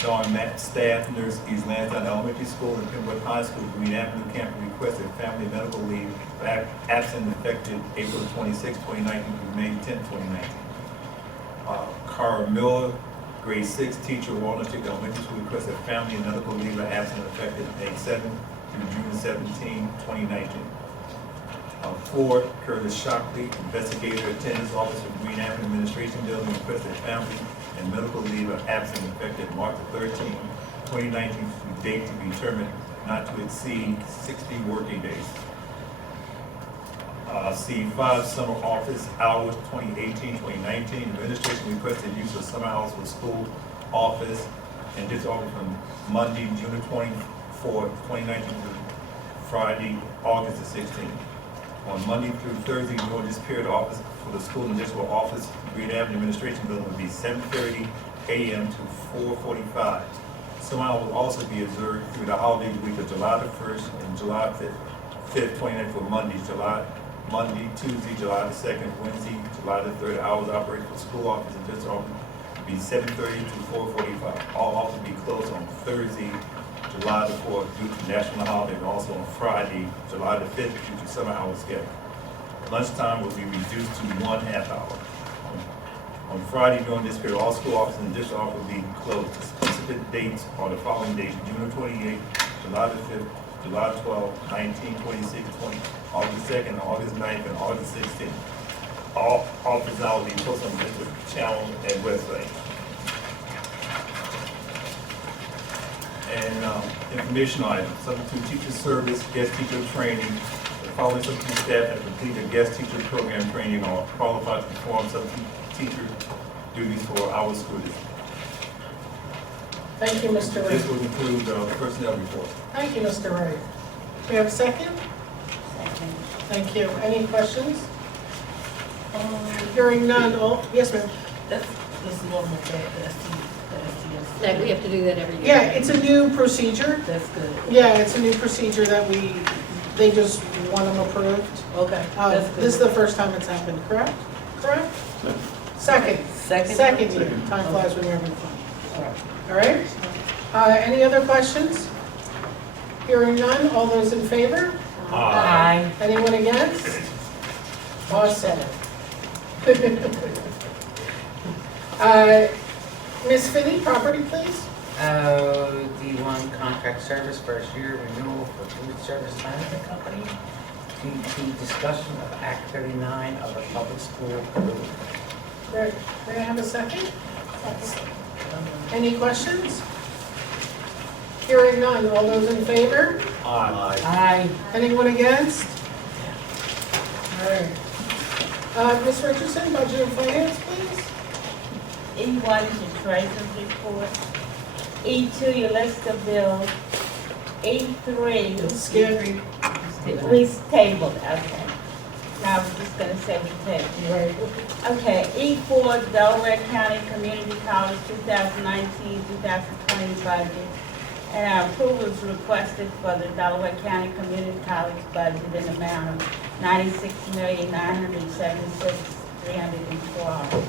Dawn Matt, staff nurse, East Lansdowne Elementary School and Penwood High School, Green Avenue campus, requested family medical leave of absence effective April 26, 2019 through May 10, 2019. Cara Miller, grade 6 teacher, Walnut Street Elementary School, requested family and medical leave of absence effective May 7 through June 17, 2019. 4, Curtis Shockley, investigator, attendance officer, Green Avenue Administration Building, requested family and medical leave of absence effective March 13, 2019 through date to be determined not to exceed 60 working days. C5, summer office hours 2018-2019. Administration requested use of summer hours for school office and this office from Monday, June 24, 2019 to Friday, August 16th. On Monday through Thursday during this period, office for the school and district office, Green Avenue Administration Building will be 7:30 a.m. to 4:45. Some hours will also be observed through the holiday week of July the 1st and July 5th, 29th for Monday, Tuesday, July the 2nd, Wednesday, July the 3rd. Hours operated for school office and district office will be 7:30 to 4:45. All offices will be closed on Thursday, July the 4th due to national holiday, and also on Friday, July the 5th due to summer hour schedule. Lunchtime will be reduced to 1/2 hour. On Friday during this period, all school offices and district offices will be closed. The specific dates are the following dates: June 28th, July the 5th, July 12th, 19, 26, 20, August 2nd, August 9th, and August 16th. All office hours will be posted on the district channel and website. And information items: substitute teacher service, guest teacher training. The following substitute staff have completed guest teacher program training or qualified to perform substitute teacher duties for our school district. Thank you, Mr. Wright. This will include the personnel report. Thank you, Mr. Wright. We have a second? Second. Thank you. Any questions? Hearing none, all, yes, ma'am? That's normal, the STS. Like, we have to do that every year. Yeah, it's a new procedure. That's good. Yeah, it's a new procedure that they just want them approved. Okay, that's good. This is the first time it's happened, correct? Correct? Second. Second year. Time flies when you're having fun. All right? Any other questions? Hearing none, all those in favor? Aye. Anyone against? Awesome. Ms. Finney, property, please? D1 contract service, first year renewal for food service management company. DT discussion of Act 39 of the public school code. Great. May I have a second? Any questions? Hearing none, all those in favor? Aye. Aye. Anyone against? All right. Ms. Richardson, budget and finance, please? E1 is your treasurer's report. E2, your list of bills. E3. Scary. We tabled, okay. Now I'm just gonna say we tabled. Right. Okay, E4, Delaware County Community College 2019-2020 budget. And our approval is requested for the Delaware County Community College budget in the amount of $96,976,312.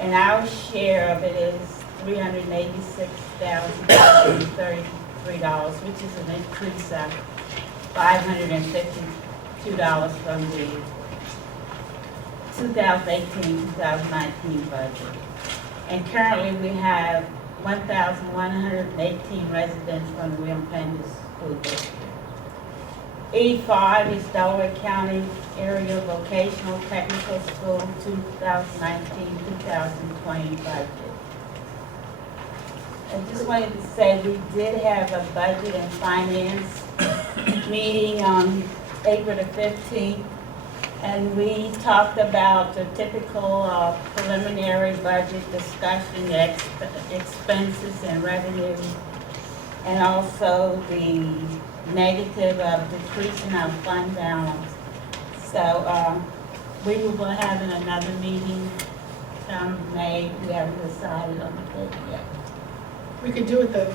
And our share of it is $386,033, which is an increase of $552 from the 2018-2019 budget. And currently we have 1,118 residents from the William Penn School District. E5 is Delaware County Area Vocational Technical School 2019-2020 budget. I just wanted to say we did have a budget and finance meeting on April the 15th, and we talked about the typical preliminary budget discussion, the expenses and revenues, and also the negative of decreasing our fund balance. So we will be having another meeting come May. We haven't decided on the date yet. We could do it the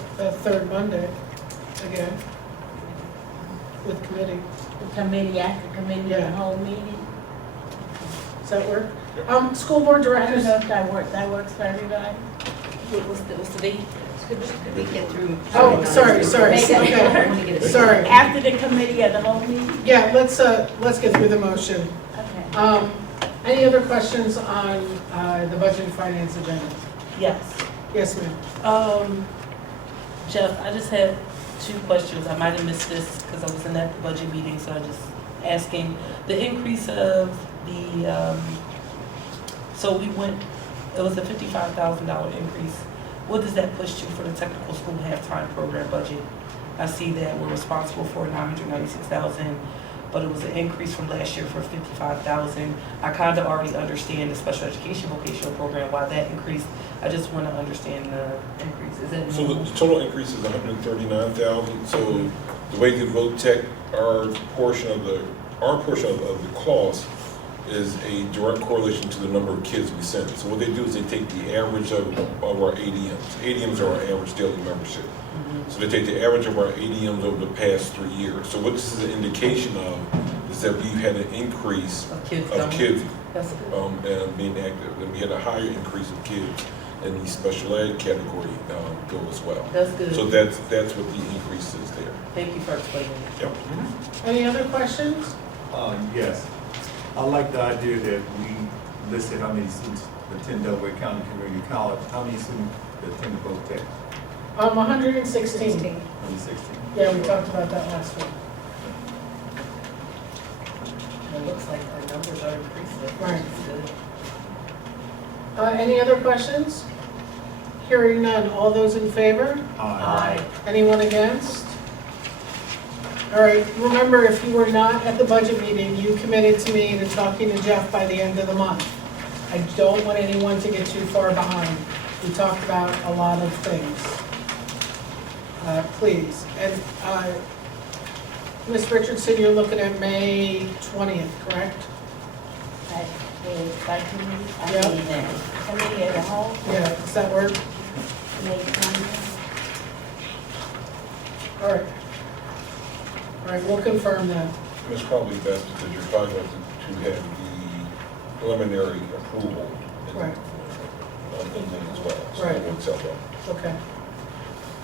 third Monday again with committee. The committee, after committee, the whole meeting. Does that work? School board I don't directors. know if that works for everybody. What's the date? Could we get through? Oh, sorry. Make it Okay. work. Sorry. After the committee of the whole meeting? Yeah, let's get through the motion. Okay. Any other questions on the budget and finance agenda? Yes. Yes, ma'am. Jeff, I just had 2 questions. I might have missed this because I was in that budget meeting, so I'm just asking. The increase of the, so it was a $55,000 increase. What does that push to for the technical school halftime program budget? I see that we're responsible for $996,000, but it was an increase from last year for $55,000. I kind of already understand the special education vocational program, why that increased. I just want to understand the increase. Is that So normal? the total increase is $139,000. So the way the vote tech, our portion of the cost is a direct correlation to the number of kids we send. So what they do is they take the average of our ADMs. ADMs are our average daily membership. So they take the average of our ADMs over the past 3 years. So what this is an indication of is that we've had an increase of kids being active, and we had a higher increase of kids and the special ed category go as well. That's good. So that's what the increase is there. Thank you for explaining that. Yep. Any other questions? Yes. I like the idea that we listed how many students attend Delaware County Community College. How many students attend both Tech? 116. 116. Yeah, we talked about that last week. It looks like our numbers are increasing. Right. Which is good. Any other questions? Hearing none. All those in favor? Aye. Anyone against? All right, remember, if you were not at the budget meeting, you committed to me to talking to Jeff by the end of the month. I don't want anyone to get too far behind. We talked about a lot of things. Please. And Ms. Richardson, you're looking at May 20th, correct? I mean, committee as a whole, Yeah, does that work? May 20th. All right. All right, we'll confirm that. It's probably best because you're probably going to have the preliminary approval Right. in there as well. So Right. it works out well. Okay.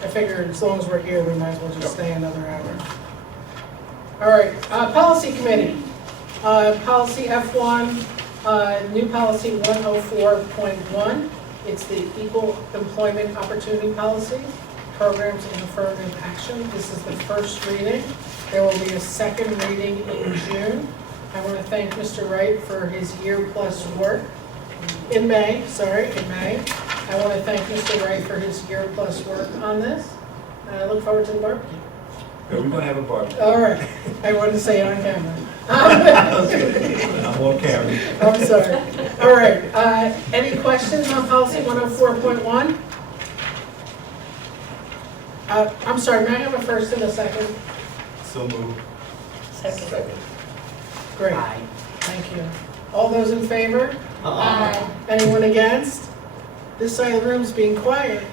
I figured as long as we're here, we might as well just stay another hour. All right, policy committee. Policy F1, new policy 104.1. It's the equal employment opportunity policy, programs and affirmative action. This is the first reading. There will be a second reading in June. I want to thank Mr. Wright for his year-plus work. In May. I want to thank Mr. Wright for his year-plus work on this. I look forward to the barbecue. Yeah, we're gonna have a barbecue. All right, I wanted to say it on camera. I'm on camera. I'm sorry. All right, any questions on policy 104.1? I'm sorry, may I have a first and a second? So moved. Second. Great, thank you. All those in favor? Aye. Anyone against? This side of the room's being quiet.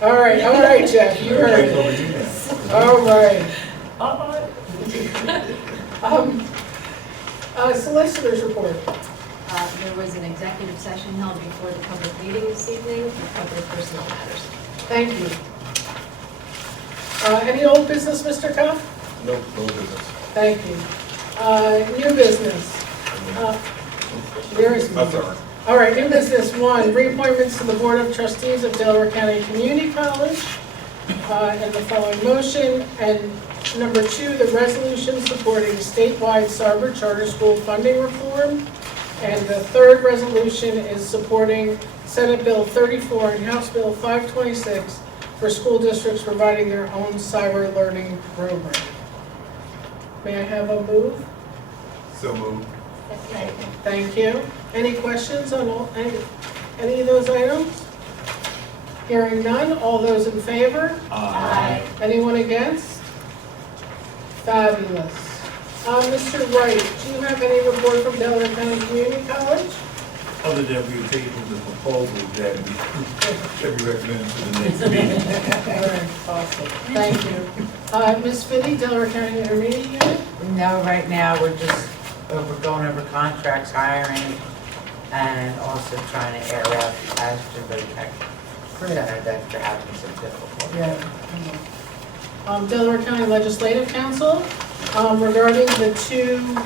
All right, Jeff, you heard it. All right. Solicitor's report. There was an executive session held before the public meeting this evening to cover personnel matters. Thank you. Any old business, Mr. Cuff? No business. Thank you. New business. There is. That's all right. All right, new business 1, reappointments to the Board of Trustees of Delaware County Community College. And the following motion. And number 2, the resolution supporting statewide Sarber Charter School funding reform. And the third resolution is supporting Senate Bill 34 and House Bill 526 for school districts providing their own cyber learning program. May I have a move? So moved. Thank you. Any questions on any of those items? Hearing none, all those in favor? Aye. Anyone against? Fabulous. Mr. Wright, do you have any report from Delaware County Community College? Other than we tabled the proposal that we recommended to the next meeting. All right, awesome. Thank you. Ms. Finney, Delaware County Intermediate Unit? No, right now, we're going over contracts, hiring, and also trying to air out the pasture, but I know that they're having some difficulty. Yeah. Delaware County Legislative Council, regarding the 2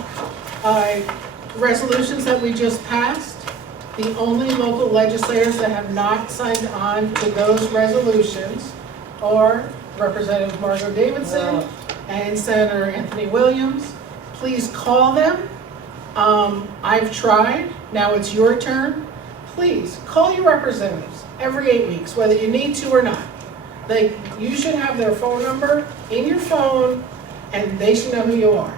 resolutions that we just passed, the only local legislators that have not signed on to those resolutions are Representative Margot Davidson and Senator Anthony Williams. Please call them. I've tried. Now it's your turn. Please call your representatives every 8 weeks, whether you need to or not. You should have their phone number in your phone, and they should know who you are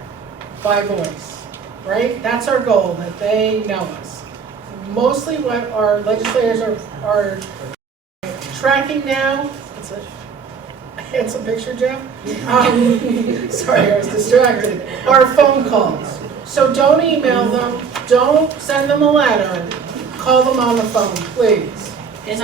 by voice, right? That's our goal, that they know us. Mostly what our legislators are tracking now, that's a handsome picture, Jeff. Sorry, I was distracted. Are phone calls. So don't email them, don't send them a letter, call them on the phone, please. And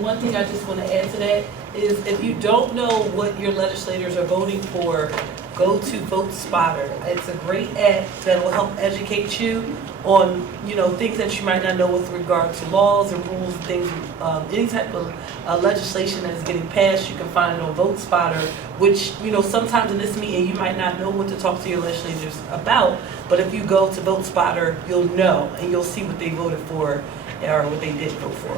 one thing I just want to add to that, is if you don't know what your legislators are voting for, go to Vote Spotter. It's a great app that will help educate you on, things that you might not know with regard to laws and rules, things, any type of legislation that is getting passed, you can find it on Vote Spotter, which, sometimes in this meeting, you might not know what to talk to your legislators about, but if you go to Vote Spotter, you'll know, and you'll see what they voted for, or what they did vote for.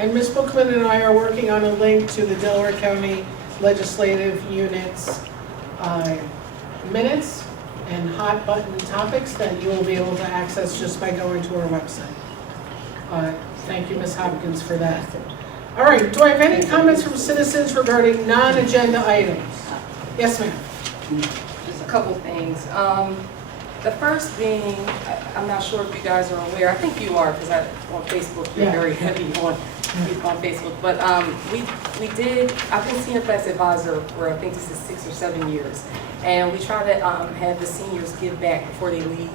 And Ms. Bookman and I are working on a link to the Delaware County Legislative Unit's minutes and hot button topics that you will be able to access just by going to our website. Thank you, Ms. Hopkins, for that. All right, do I have any comments from citizens regarding non-agenda items? Yes, ma'am. Just a couple things. The first being, I'm not sure if you guys are aware, I think you are, because on Facebook, you're very heavy on Facebook, but I've been senior class advisor for, I think this is 6 or 7 years, and we try to have the seniors give back before they leave.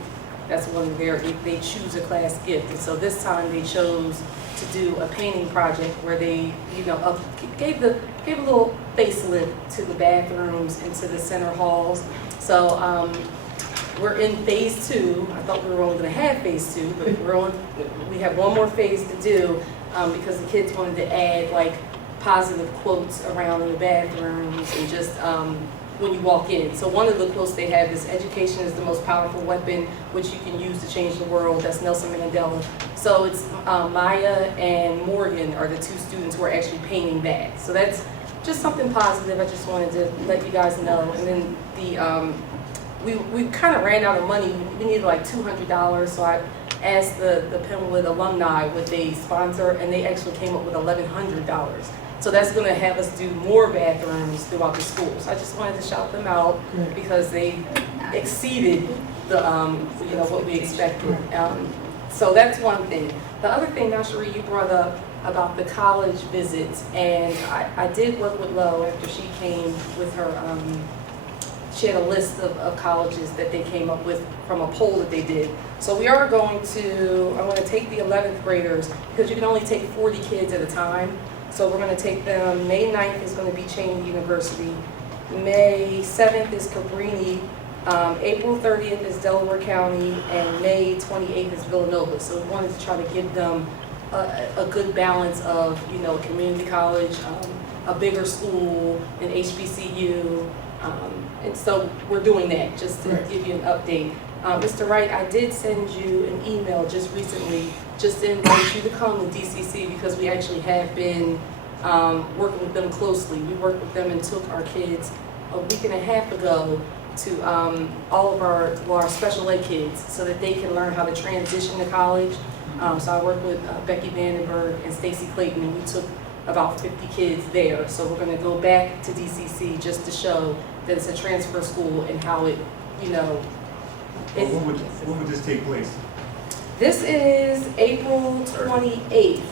That's one of they choose a class gift, and so this time they chose to do a painting project where they, gave a little facelift to the bathrooms and to the center halls. So we're in phase 2. I thought we were only going to have phase 2, but we have one more phase to do because the kids wanted to add like positive quotes around the bathrooms and just when you walk in. So one of the quotes they have is, "Education is the most powerful weapon which you can use to change the world." That's Nelson Mandela. So it's Maya and Morgan are the 2 students who are actually painting that. So that's just something positive. I just wanted to let you guys know. And then we kind of ran out of money. We needed like $200, so I asked the Penn alumni would they sponsor, and they actually came up with $1,100. So that's going to have us do more bathrooms throughout the school. So I just wanted to shout them out because they exceeded the what we expected. So that's one thing. The other thing, Nashari, you brought up about the college visits, and I did work with Lo after she came with her. She had a list of colleges that they came up with from a poll that they did. So we are I'm going to take the 11th graders because you can only take 40 kids at a time. So we're going to take them. May 9th is going to be Cheney University. May 7th is Cabrini. April 30th is Delaware County, and May 28th is Villanova. So we wanted to try to give them a good balance of, community college, a bigger school, an HBCU. And so we're doing that just to give you an update. Mr. Wright, I did send you an email just recently just to invite you to come to DCC because we actually have been working with them closely. We worked with them and took our kids a week and a half ago to all of our special ed kids so that they can learn how to transition to college. So I worked with Becky Vandenberg and Stacy Clayton, and we took about 50 kids there. So we're going to go back to DCC just to show that it's a transfer school and how it, When would this take place? This is April 28th.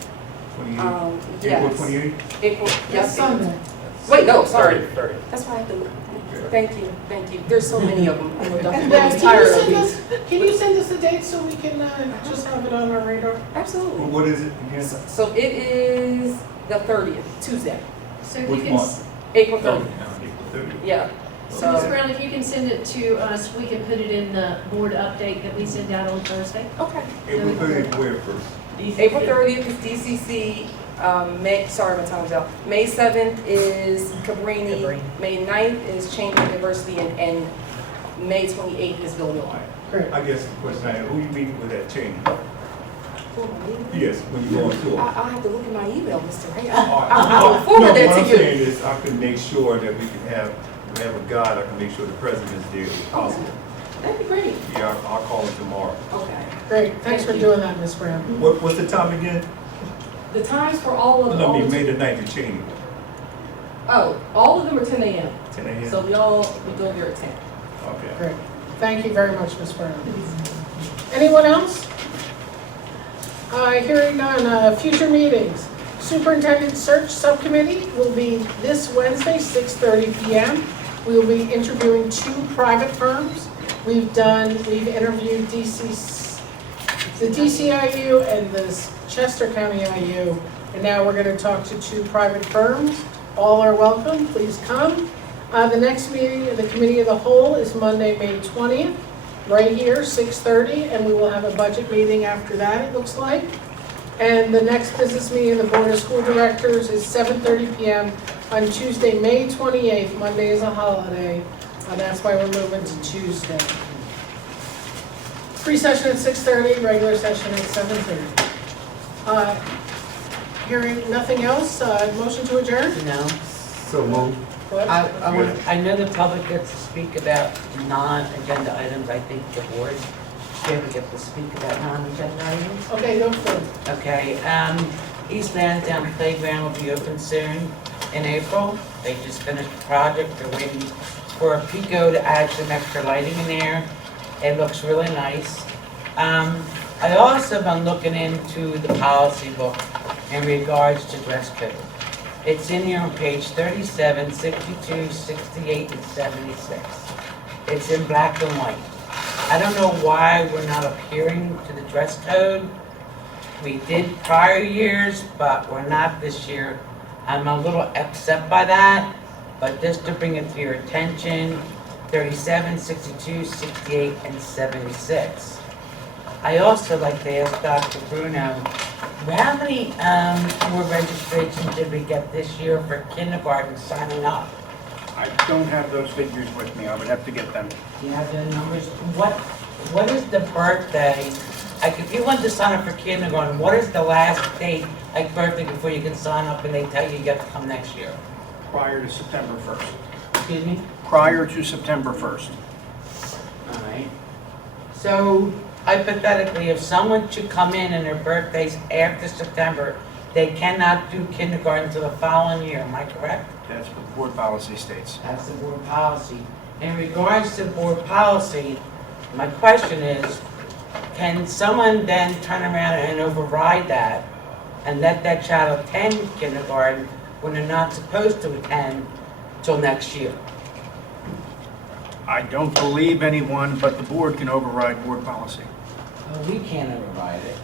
28th? Yes. April 28th? April, yes. Sunday. Wait, no, sorry. 30. That's why I have to look. Thank you. There's so many of them. Can you send us the date so we can just have it on our radar? Absolutely. What is it again? So it is the 30th, Tuesday. So Which month? April 30th. April 30th. Yeah. So Ms. Brown, if you can send it to us, we can put it in the board update that we send out on Thursday. Okay. April 30th, where first? April 30th is DCC. My time's out. May 7th is Cabrini. May 9th is Cheney University, and May 28th is Villanova. Great. I guess the question I have, who you meeting with at Cheney? Yes, when you go on tour. I'll have to look at my email, Mr. Ray. All right. I'll forward that What to I'm you. saying is I can make sure that we have a guide, I can make sure the president's there if possible. That'd be great. Yeah, I'll call him tomorrow. Okay. Great, thanks for doing that, Ms. Brown. What's the time again? The times for all of No, I mean, all May the 9th at Cheney. all of them are 10 a.m. 10 a.m.? So we go there at 10. Okay. Great. Thank you very much, Ms. Brown. Anyone else? Hearing none, future meetings. Superintendent Search Subcommittee will be this Wednesday, 6:30 p.m. We will be interviewing 2 private firms. We've interviewed the DCIU and the Chester County IU, and now we're going to talk to 2 private firms. All are welcome, please come. The next meeting of the Committee of the Whole is Monday, May 20th, right here, 6:30, and we will have a budget meeting after that, it looks like. And the next business meeting of the Board of School Directors is 7:30 p.m. on Tuesday, May 28th. Monday is a holiday, that's why we're moving to Tuesday. Pre-session at 6:30, regular session at 7:30. Hearing nothing else, motion to adjourn? No. So move. What? I know the public gets to speak about non-agenda items. I think the board should be able to get to speak about non-agenda items. Okay, go for it. Okay, East Lansdowne Playground will be open soon in April. They just finished the project. They're waiting for a Pico to add some extra lighting in there. It looks really nice. I also been looking into the policy book in regards to dress code. It's in here on page 37, 62, 68, and 76. It's in black and white. I don't know why we're not adhering to the dress code. We did prior years, but we're not this year. I'm a little upset by that, but just to bring it to your attention, 37, 62, 68, and 76. I also like to ask Dr. Bruno, how many more registrations did we get this year for kindergarten signing up? I don't have those figures with me. I would have to get them. Do you have the numbers? What is the birthday? Like if you want to sign up for kindergarten, what is the last date, like birthday, before you can sign up and they tell you have to come next year? Prior to September 1st. Excuse me? Prior to September 1st. All right. So hypothetically, if someone should come in and their birthday's after September, they cannot do kindergarten until the following year, am I correct? That's what the board policy states. That's the board policy. In regards to the board policy, my question is, can someone then turn around and override that and let that child attend kindergarten when they're not supposed to attend till next year? I don't believe anyone but the board can override board policy. Well, we can't override it.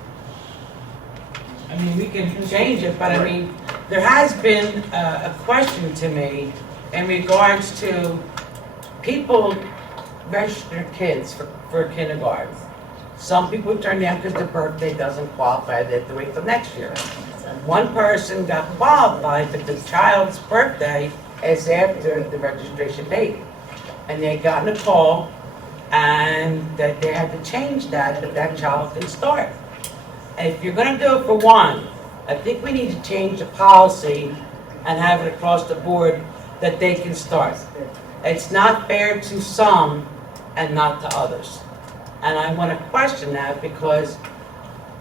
I mean, we can change it, but I mean, there has been a question to me in regards to people register kids for kindergarten. Some people turn down because their birthday doesn't qualify, they have to wait till next year. One person got qualified, but the child's birthday is after the registration date. And they got a call and that they had to change that child can start. And if you're gonna do it for one, I think we need to change the policy and have it across the board that they can start. It's not fair to some and not to others. And I want to question that because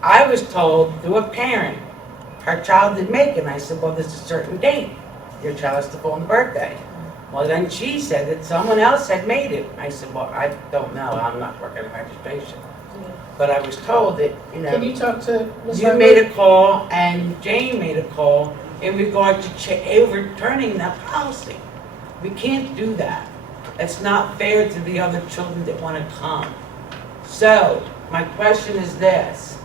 I was told through a parent, her child didn't make it. And I said, well, there's a certain date. Your child has to go on the birthday. Well, then she said that someone else had made it. I said, well, I don't know. I'm not working on registration. But I was told that, you know, Can you talk to Ms. you made a call and Jane made a call in regard to overturning that policy. We can't do that. It's not fair to the other children that want to come. So, my question is this.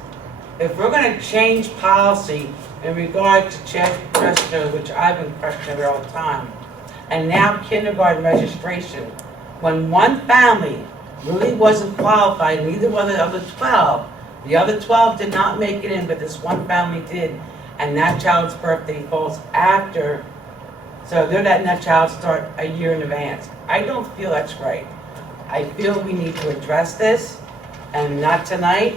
If we're going to change policy in regard to dress code, which I've been questioning all the time, and now kindergarten registration, when one family really wasn't qualified, and neither one of the other 12, the other 12 did not make it in, but this one family did, and that child's birthday falls after, so they're letting that child start a year in advance. I don't feel that's right. I feel we need to address this, and not tonight.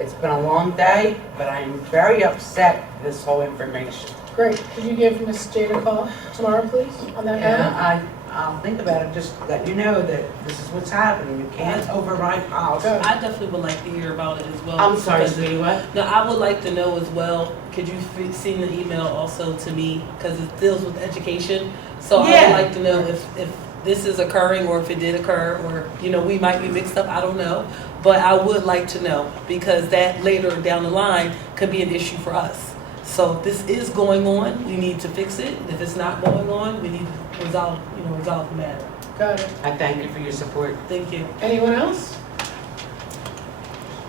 It's been a long day, but I'm very upset with this whole information. Great, could you give Ms. Jade a call tomorrow, please, on that matter? Yeah, I'll think about it, just let you know that this is what's happening. You can't override policy. I definitely would like to hear about it as well. I'm sorry, because- sweetie, what? No, I would like to know as well, could you send an email also to me, because it deals with education. So I Yeah. would like to know if this is occurring or if it did occur, or, you know, we might be mixed up, I don't know. But I would like to know, because that later down the line could be an issue for us. So if this is going on, we need to fix it. If it's not going on, we need to resolve the matter. Got it. I thank you for your support. Thank you. Anyone else?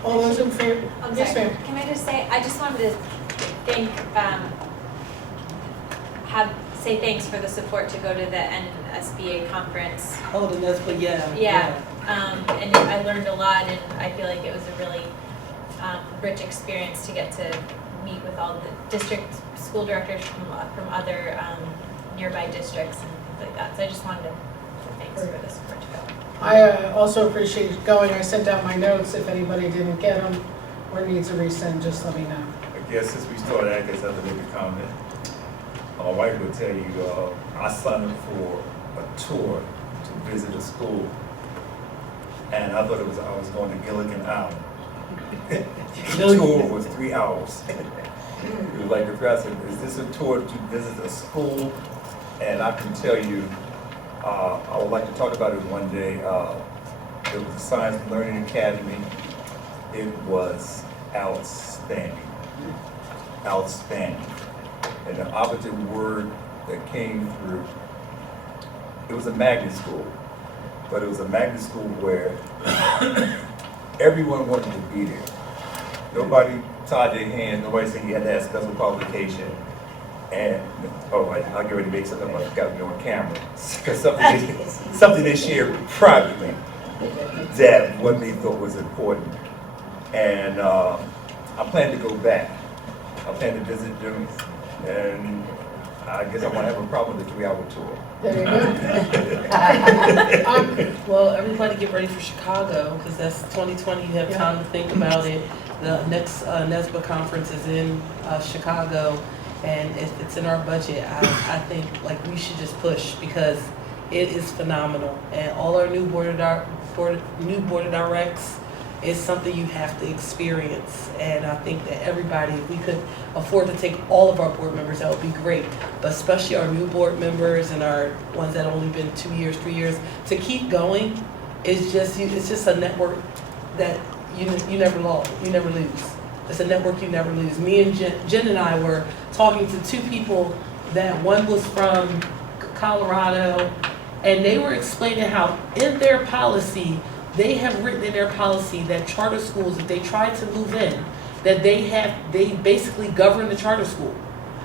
All those in favor? I'm Yes, sorry, ma'am. can I just say, I just wanted to thank, say thanks for the support to go to the NSBA conference. Oh, the NSBA, Yeah, and I learned a lot, and I feel like it was a really rich experience to get to meet with all the district school directors from other nearby districts and things like that. So I just wanted to say thanks for the support to go. I also appreciate going. I sent out my notes. If anybody didn't get them or needs a resend, just let me know. I guess since we started, I guess I have to make a comment. My wife would tell you, I signed up for a tour to visit a school, and I thought I was going to Gilligan Island. The tour was 3 hours. It was like the president, is this a tour to visit a school? And I can tell you, I would like to talk about it one day. It was a Science and Learning Academy. It was outstanding. Outstanding. And the opposite word that came through, it was a magnet school, but it was a magnet school where everyone wanted to be there. Nobody tied their hand, nobody said you had to have special qualification. And, I'll get ready to make something up, I got to be on camera. Because something they shared privately that what they thought was important. And I plan to go back. I plan to visit them, and I guess I won't have a problem with the 3-hour tour. There you go. Well, everybody get ready for Chicago, because that's 2020. You have time to think about it. The next NSBA conference is in Chicago, and if it's in our budget, I think like we should just push, because it is phenomenal. And all our new board of directs is something you have to experience. And I think that everybody, if we could afford to take all of our board members, that would be great. But especially our new board members and our ones that only been 2 years, 3 years, to keep going is just, it's just a network that you never lose. It's a network you never lose. Me and Jen and I were talking to 2 people that one was from Colorado, and they were explaining how in their policy, they have written in their policy that charter schools, if they try to move in, that they basically govern the charter school.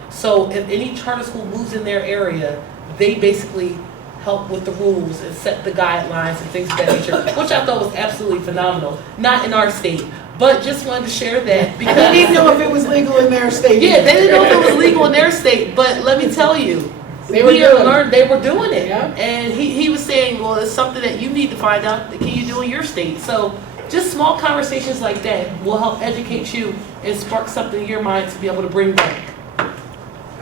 So if any charter school moves in their area, they basically help with the rules and set the guidelines and things of that nature, which I thought was absolutely phenomenal. Not in our state, but just wanted to share that because they didn't know if it was legal in their state. Yeah, they didn't know if it was legal in their state, but let me tell you, they were doing it. Yeah. And he was saying, well, it's something that you need to find out, can you do in your state? So just small conversations like that will help educate you and spark something in your mind to be able to bring back.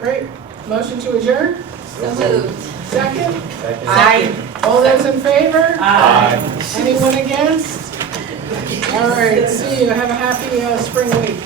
Great. Motion to adjourn? So moved. Second? Aye. All those in favor? Aye. Anyone against? All right, see you. Have a happy spring week.